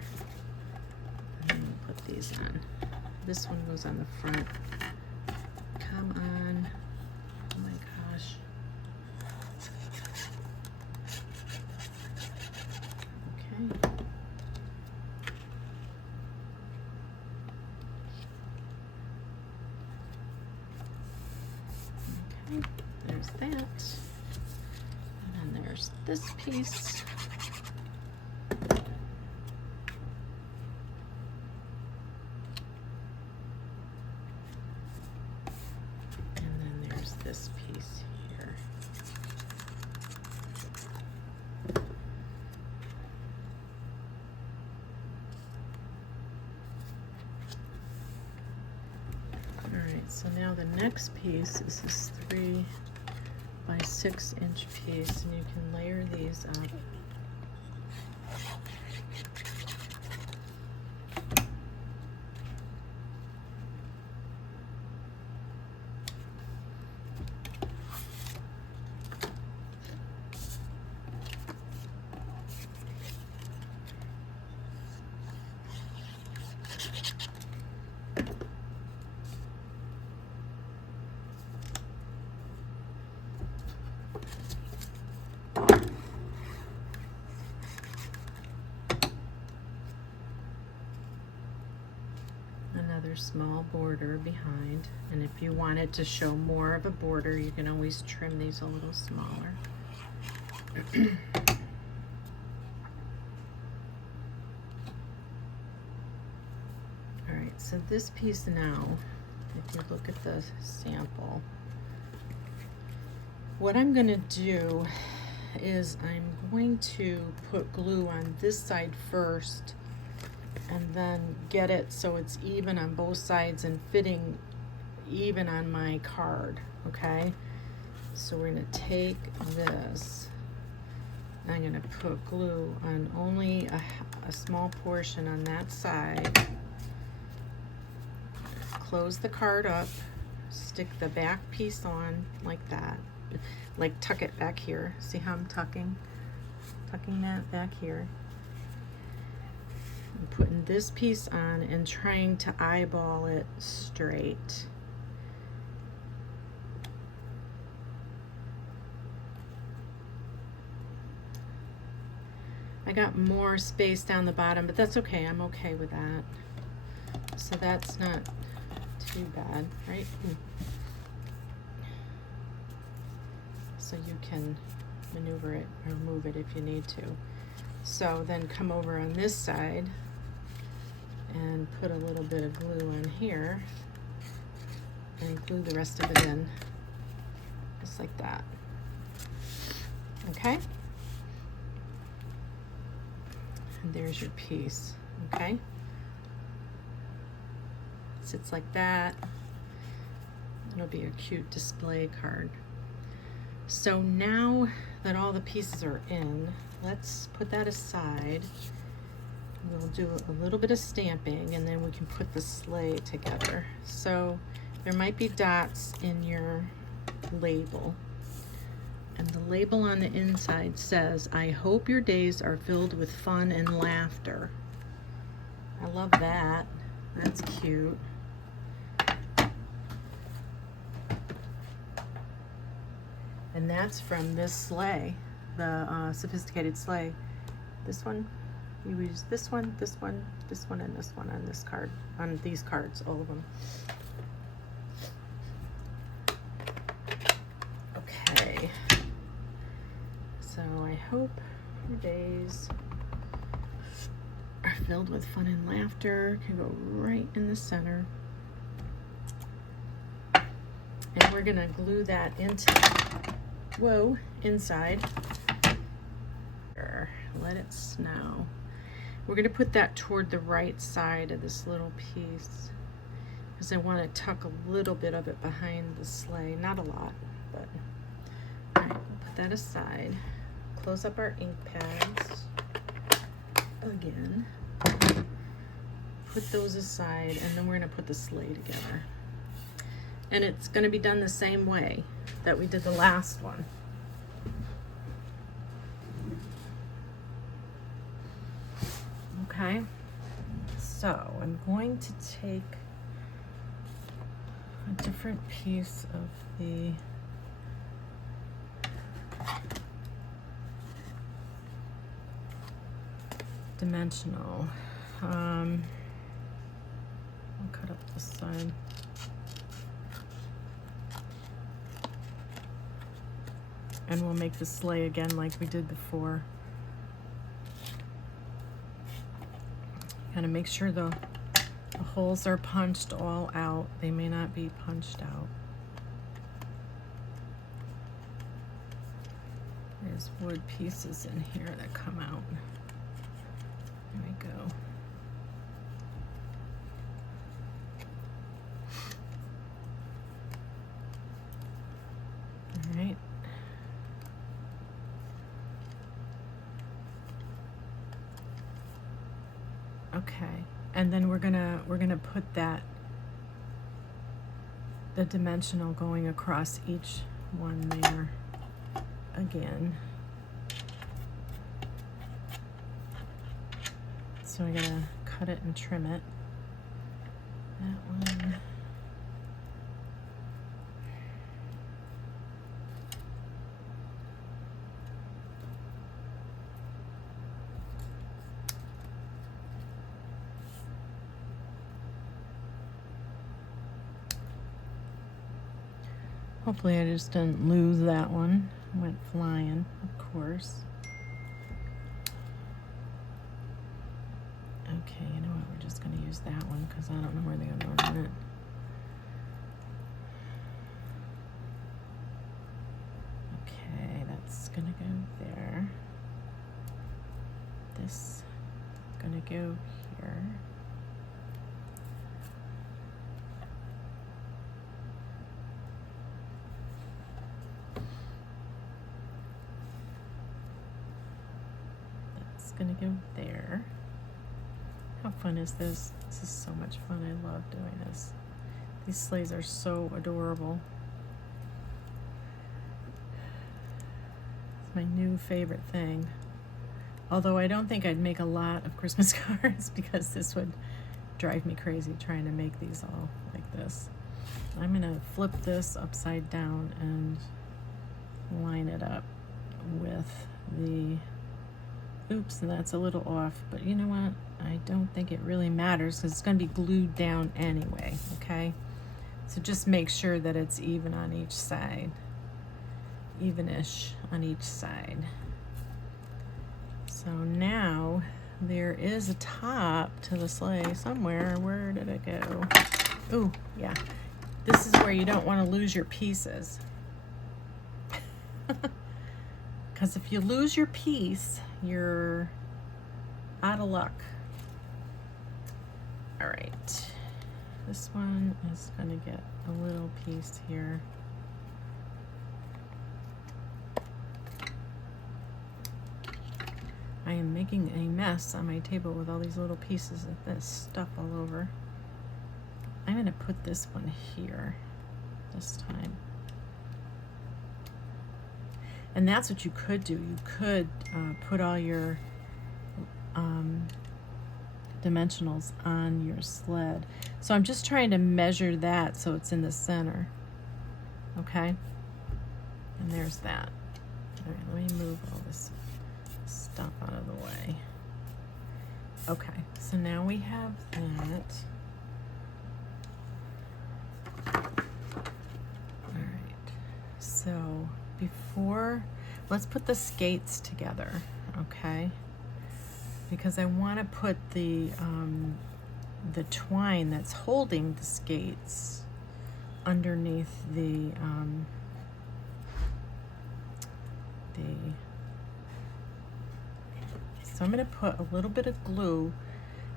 And then we'll put these on. This one goes on the front. Come on. Oh my gosh. Okay. Okay, there's that. And then there's this piece. This piece here. All right, so now the next piece is this 3 by 6 inch piece, and you can layer these up. Another small border behind, and if you wanted to show more of a border, you can always trim these a little smaller. All right, so this piece now, if you look at the sample, what I'm going to do is I'm going to put glue on this side first, and then get it so it's even on both sides and fitting even on my card, okay? So we're gonna take this, I'm gonna put glue on only a small portion on that side, close the card up, stick the back piece on like that, like tuck it back here. See how I'm tucking that back here. I'm putting this piece on and trying to eyeball it straight. I got more space down the bottom, but that's okay. I'm okay with that. So that's not too bad, right? So you can maneuver it or move it if you need to. So then come over on this side and put a little bit of glue on here and glue the rest of it in, just like that. Okay? And there's your piece, okay? It sits like that. It'll be a cute display card. So now that all the pieces are in, let's put that aside. We'll do a little bit of stamping, and then we can put the sleigh together. So there might be dots in your label, and the label on the inside says, "I hope your days are filled with fun and laughter." I love that. That's cute. And that's from this sleigh, the sophisticated sleigh. This one, you use this one, this one, this one, and this one on this card, on these cards, all of them. Okay. So I hope your days are filled with fun and laughter. Can go right in the center. And we're gonna glue that into, whoa, inside. Let it snow. We're gonna put that toward the right side of this little piece because I want to tuck a little bit of it behind the sleigh. Not a lot, but all right, we'll put that aside. Close up our ink pads again. Put those aside, and then we're gonna put the sleigh together. And it's gonna be done the same way that we did the last one. Okay, so I'm going to take a different piece of the dimensional. I'll cut up this side. And we'll make the sleigh again like we did before. Gotta make sure the holes are punched all out. They may not be punched out. There's wood pieces in here that come out. There we go. All right. Okay, and then we're gonna put the dimensional going across each one there again. So I gotta cut it and trim it. That one. Hopefully I just didn't lose that one. Went flying, of course. Okay, you know what? We're just going to use that one because I don't know where they're going to ornament. Okay, that's going to go there. This is going to go here. Gonna go there. How fun is this? This is so much fun. I love doing this. These sleighs are so adorable. It's my new favorite thing. Although I don't think I'd make a lot of Christmas cards because this would drive me crazy trying to make these all like this. I'm gonna flip this upside down and line it up with the oops, and that's a little off, but you know what? I don't think it really matters because it's going to be glued down anyway, okay? So just make sure that it's even on each side, even-ish on each side. So now there is a top to the sleigh somewhere. Where did it go? Ooh, yeah. This is where you don't want to lose your pieces. Because if you lose your piece, you're out of luck. All right, this one is gonna get a little piece here. I am making a mess on my table with all these little pieces of this stuff all over. I'm gonna put this one here this time. And that's what you could do. You could put all your dimensionals on your sled. So I'm just trying to measure that so it's in the center. Okay? And there's that. All right, let me move all this stuff out of the way. Okay, so now we have that. All right, so before, let's put the skates together, okay? Because I want to put the twine that's holding the skates underneath the so I'm going to put a little bit of glue.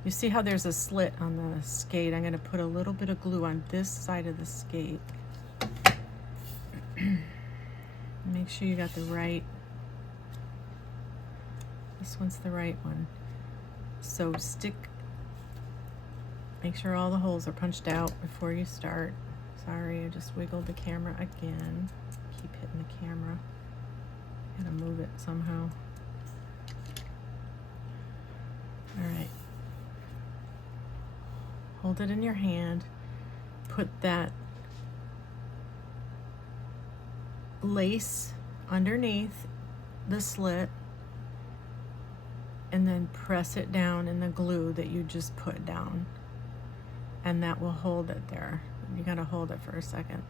You see how there's a slit on the skate? I'm going to put a little bit of glue on this side of the skate. Make sure you got the right, this one's the right one. So make sure all the holes are punched out before you start. Sorry, I just wiggled the camera again. Keep hitting the camera. Gotta move it somehow. All right, hold it in your hand, put that lace underneath the slit, and then press it down in the glue that you just put down, and that will hold it there. You gotta hold it for a second.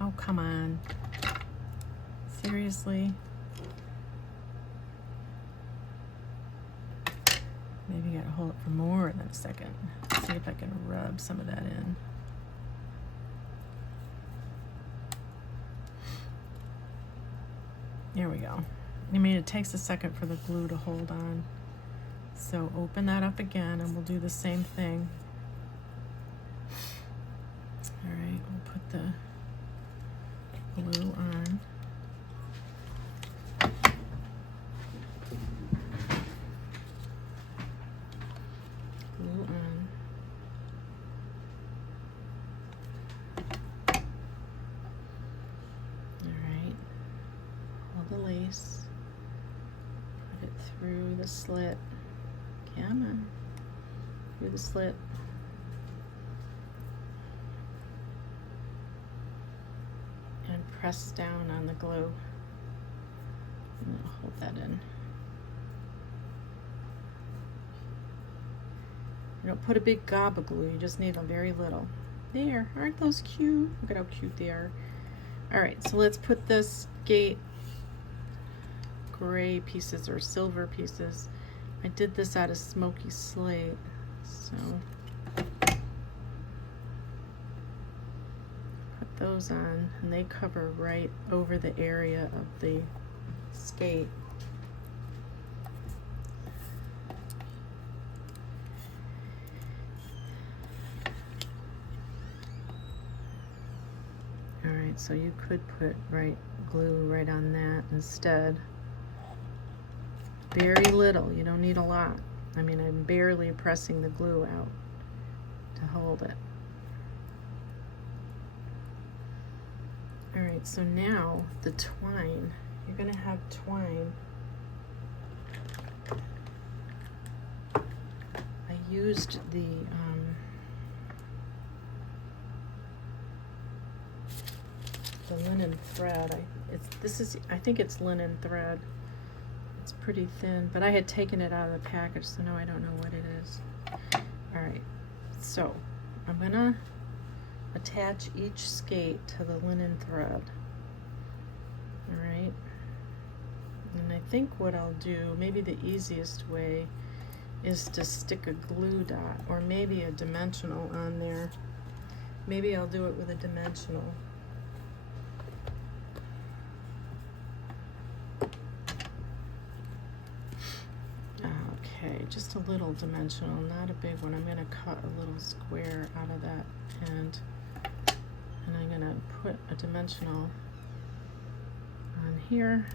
Oh, come on. Seriously? Maybe you gotta hold it for more than a second. See if I can rub some of that in. There we go. I mean, it takes a second for the glue to hold on. So open that up again and we'll do the same thing. All right, we'll put the glue on. Glue on. All right, hold the lace, put it through the slit. Come on, through the slit. And press down on the glue. And I'll hold that in. You don't put a big gob of glue, you just need a very little. There, aren't those cute? Look at how cute they are. All right, so let's put the skate gray pieces or silver pieces. I did this out of smoky slate, so put those on, and they cover right over the area of the skate. All right, so you could put glue right on that instead. Very little, you don't need a lot. I mean, I'm barely pressing the glue out to hold it. All right, so now the twine. You're gonna have twine. I used the linen thread. I think it's linen thread. It's pretty thin, but I had taken it out of the package, so now I don't know what it is. All right, so I'm gonna attach each skate to the linen thread. All right, and I think what I'll do, maybe the easiest way, is to stick a glue dot or maybe a dimensional on there. Maybe I'll do it with a dimensional. Okay, just a little dimensional, not a big one. I'm going to cut a little square out of that end, and I'm going to put a dimensional on here.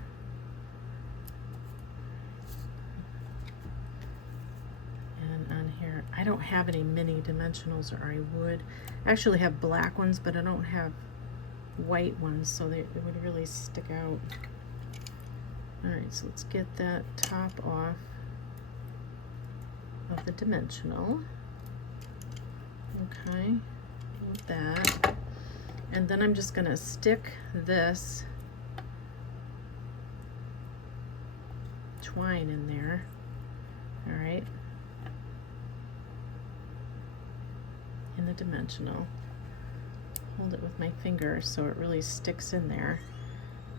And on here. I don't have any mini dimensionals, or I would. I actually have black ones, but I don't have white ones, so it would really stick out. All right, so let's get that top off of the dimensional. Okay, like that. And then I'm just gonna stick this twine in there. All right, in the dimensional. Hold it with my finger so it really sticks in there.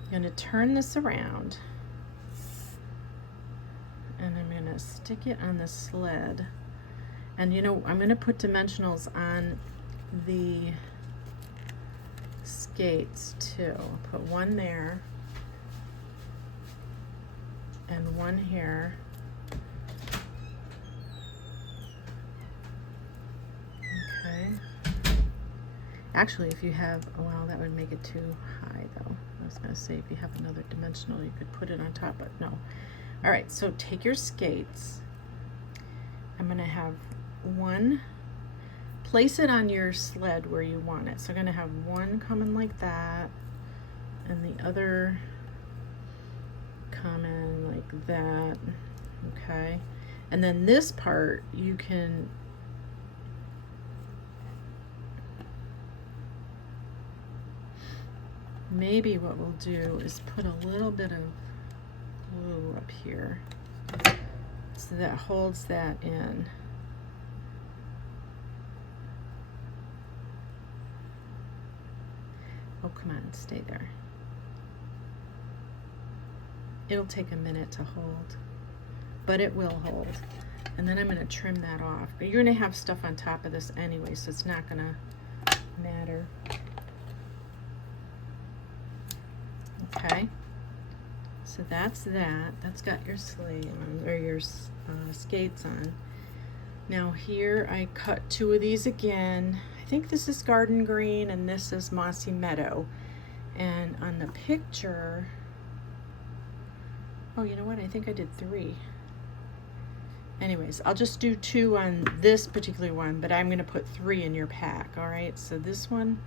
I'm gonna turn this around, and I'm going to stick it on the sled. And you know, I'm going to put dimensionals on the skates too. I'll put one there and one here. Okay. Actually, if you have, well, that would make it too high though. I was going to say if you have another dimensional, you could put it on top, but no. All right, so take your skates. I'm gonna have one, place it on your sled where you want it. So I'm gonna have one coming like that, and the other coming like that, okay? And then this part, you can maybe what we'll do is put a little bit of glue up here so that holds that in. Oh, come on, stay there. It'll take a minute to hold, but it will hold. And then I'm going to trim that off. But you're going to have stuff on top of this anyway, so it's not going to matter. Okay, so that's that. That's got your sleigh on, or your skates on. Now here I cut two of these again. I think this is Garden Green and this is Mossy Meadow. And on the picture, oh, you know what? I think I did 3. Anyways, I'll just do 2 on this particular one, but I'm going to put 3 in your pack, all right? So this one,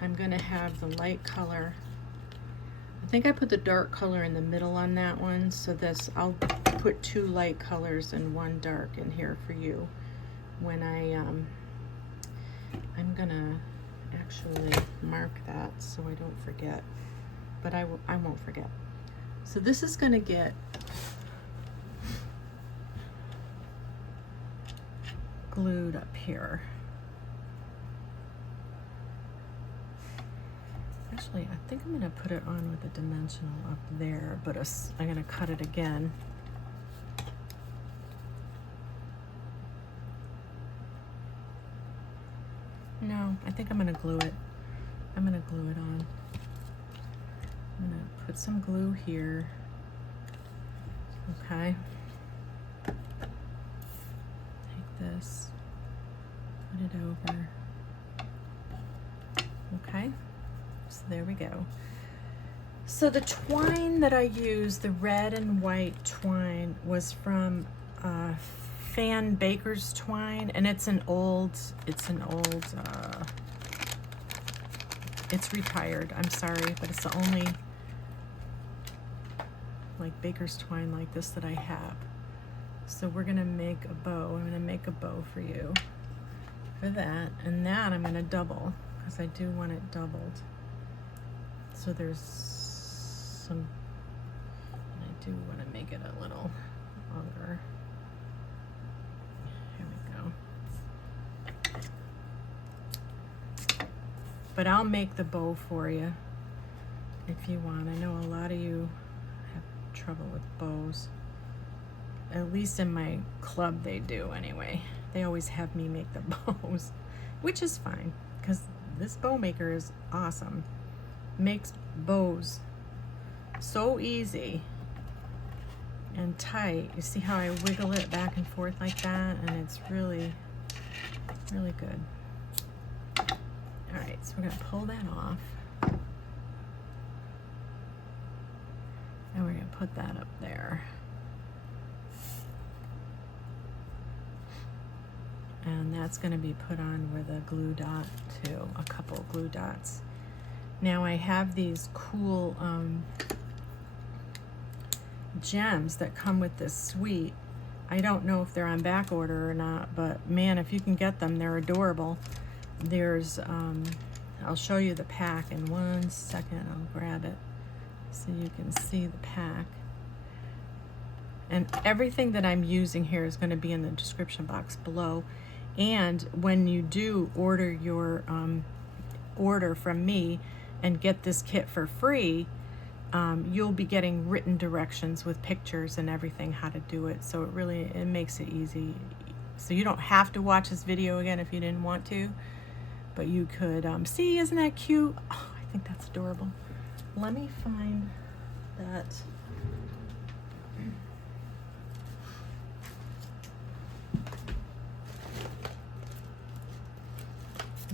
I'm going to have the light color. I think I put the dark color in the middle on that one, so this, I'll put 2 light colors and 1 dark in here for you when I'm going to actually mark that so I don't forget, but I won't forget. So this is going to get glued up here. Actually, I think I'm going to put it on with a dimensional up there, but I'm going to cut it again. No, I think I'm going to glue it. I'm going to glue it on. I'm going to put some glue here. Okay. Take this, put it over. Okay, so there we go. So the twine that I used, the red and white twine, was from Fan Baker's twine, and it's retired, I'm sorry, but it's the only like Baker's twine like this that I have. So we're gonna make a bow. I'm gonna make a bow for you for that, and that I'm gonna double because I do want it doubled. So there's some, I do want to make it a little longer. Here we go. But I'll make the bow for you if you want. I know a lot of you have trouble with bows. At least in my club they do anyway. They always have me make the bows, which is fine because this bow maker is awesome. Makes bows so easy and tight. You see how I wiggle it back and forth like that, and it's really, really good. All right, so we're gonna pull that off. And we're gonna put that up there. And that's gonna be put on with a glue dot too, a couple of glue dots. Now I have these cool gems that come with this suite. I don't know if they're on back order or not, but man, if you can get them, they're adorable. There's, I'll show you the pack in 1 second. I'll grab it so you can see the pack. And everything that I'm using here is going to be in the description box below. And when you do order your order from me and get this kit for free, you'll be getting written directions with pictures and everything how to do it. So it makes it easy. So you don't have to watch this video again if you didn't want to, but you could see, isn't that cute? Oh, I think that's adorable. Let me find that.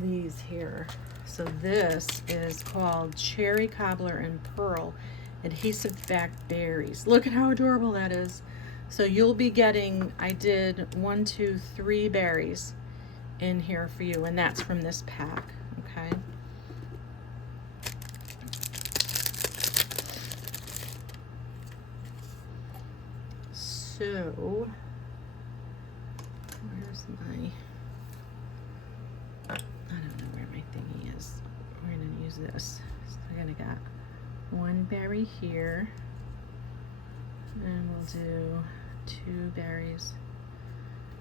These here. So this is called Cherry Cobbler and Pearl Adhesive Backed Berries. Look at how adorable that is. So you'll be getting, I did 1, 2, 3 berries in here for you, and that's from this pack, okay? So my, I don't know where my thingy is. We're gonna use this. So I'm gonna got one berry here, and we'll do 2 berries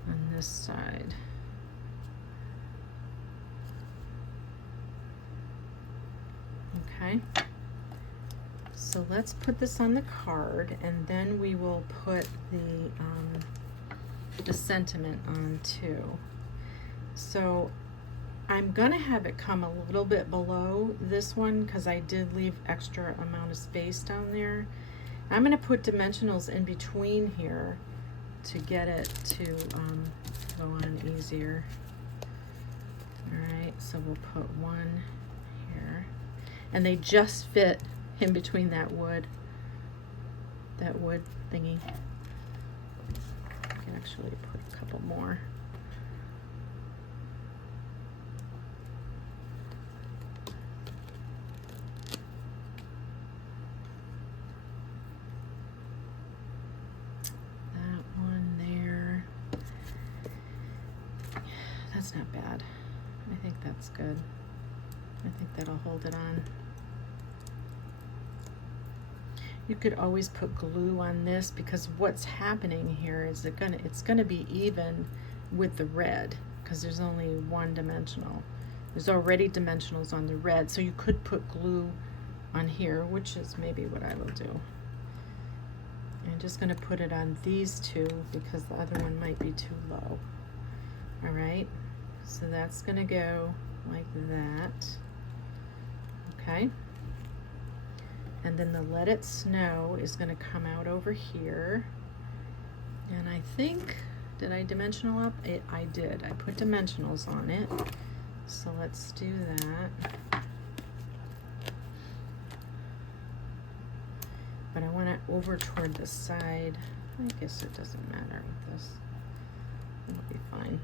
on this side. Okay, so let's put this on the card, and then we will put the sentiment on too. So I'm gonna have it come a little bit below this one because I did leave extra amount of space down there. I'm gonna put dimensionals in between here to get it to go on easier. All right, so we'll put 1 here, and they just fit in between that wood thingy. I can actually put a couple more. That's not bad. I think that's good. I think that'll hold it on. You could always put glue on this because what's happening here is it's gonna be even with the red because there's only 1 dimensional. There's already dimensionals on the red, so you could put glue on here, which is maybe what I will do. I'm just gonna put it on these 2 because the other one might be too low. All right, so that's gonna go like that. Okay, and then the Let It Snow is gonna come out over here, and I think, did I dimensional up it? I did. I put dimensionals on it, so let's do that. But I want it over toward the side. I guess it doesn't matter with this. It'll be fine.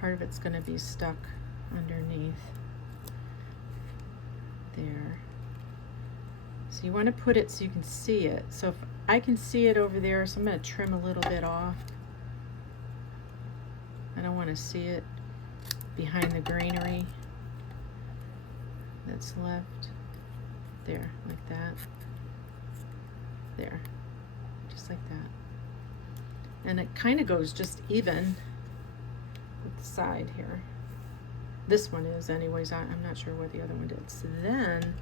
Part of it's going to be stuck underneath there. So you want to put it so you can see it. So if I can see it over there, so I'm going to trim a little bit off. I don't want to see it behind the greenery that's left. There, like that. There, just like that. And it kind of goes just even with the side here. This one is anyways. I'm not sure what the other one did. So then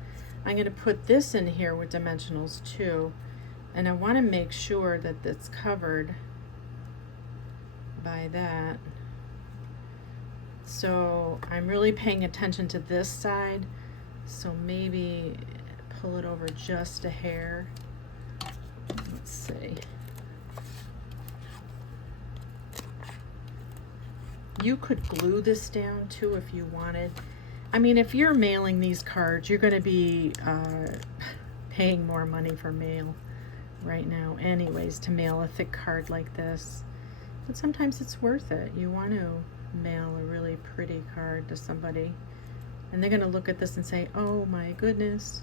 I'm going to put this in here with dimensionals too, and I want to make sure that it's covered by that. So I'm really paying attention to this side, so maybe pull it over just a hair. Let's see. You could glue this down too if you wanted. I mean, if you're mailing these cards, you're going to be paying more money for mail right now anyways to mail a thick card like this. But sometimes it's worth it. You want to mail a really pretty card to somebody, and they're going to look at this and say, oh my goodness.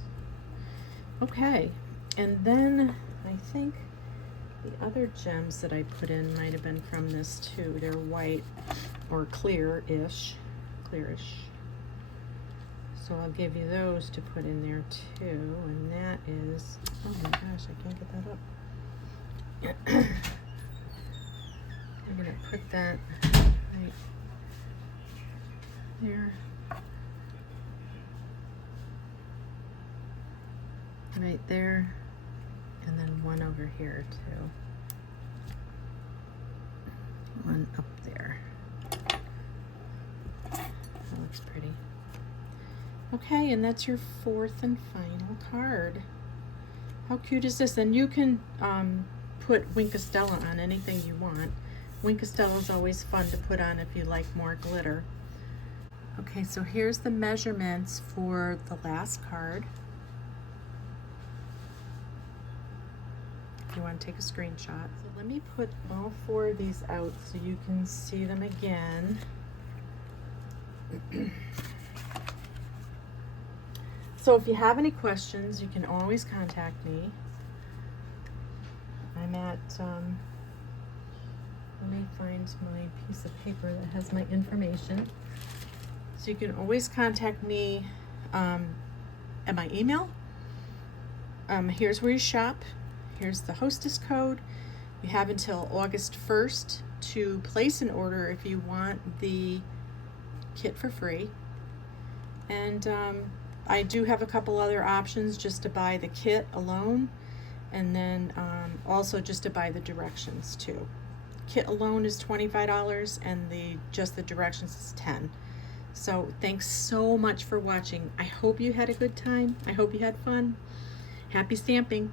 Okay, and then I think the other gems that I put in might have been from this too. They're white or clearish. So I'll give you those to put in there too, and that is, oh my gosh, I can't get that up. I'm gonna put that right there. Right there, and then one over here too. One up there. That looks pretty. Okay, and that's your 4th and final card. How cute is this? And you can put Wink of Stella on anything you want. Wink of Stella is always fun to put on if you like more glitter. Okay, so here's the measurements for the last card. If you want to take a screenshot. So let me put all 4 of these out so you can see them again. So if you have any questions, you can always contact me. I'm at Let me find my piece of paper that has my information. So you can always contact me at my email. Here's where you shop. Here's the hostess code. You have until August 1st to place an order if you want the kit for free. And I do have a couple other options just to buy the kit alone, and then also just to buy the directions too. Kit alone is $25 and just the directions is $10. So thanks so much for watching. I hope you had a good time. I hope you had fun. Happy stamping.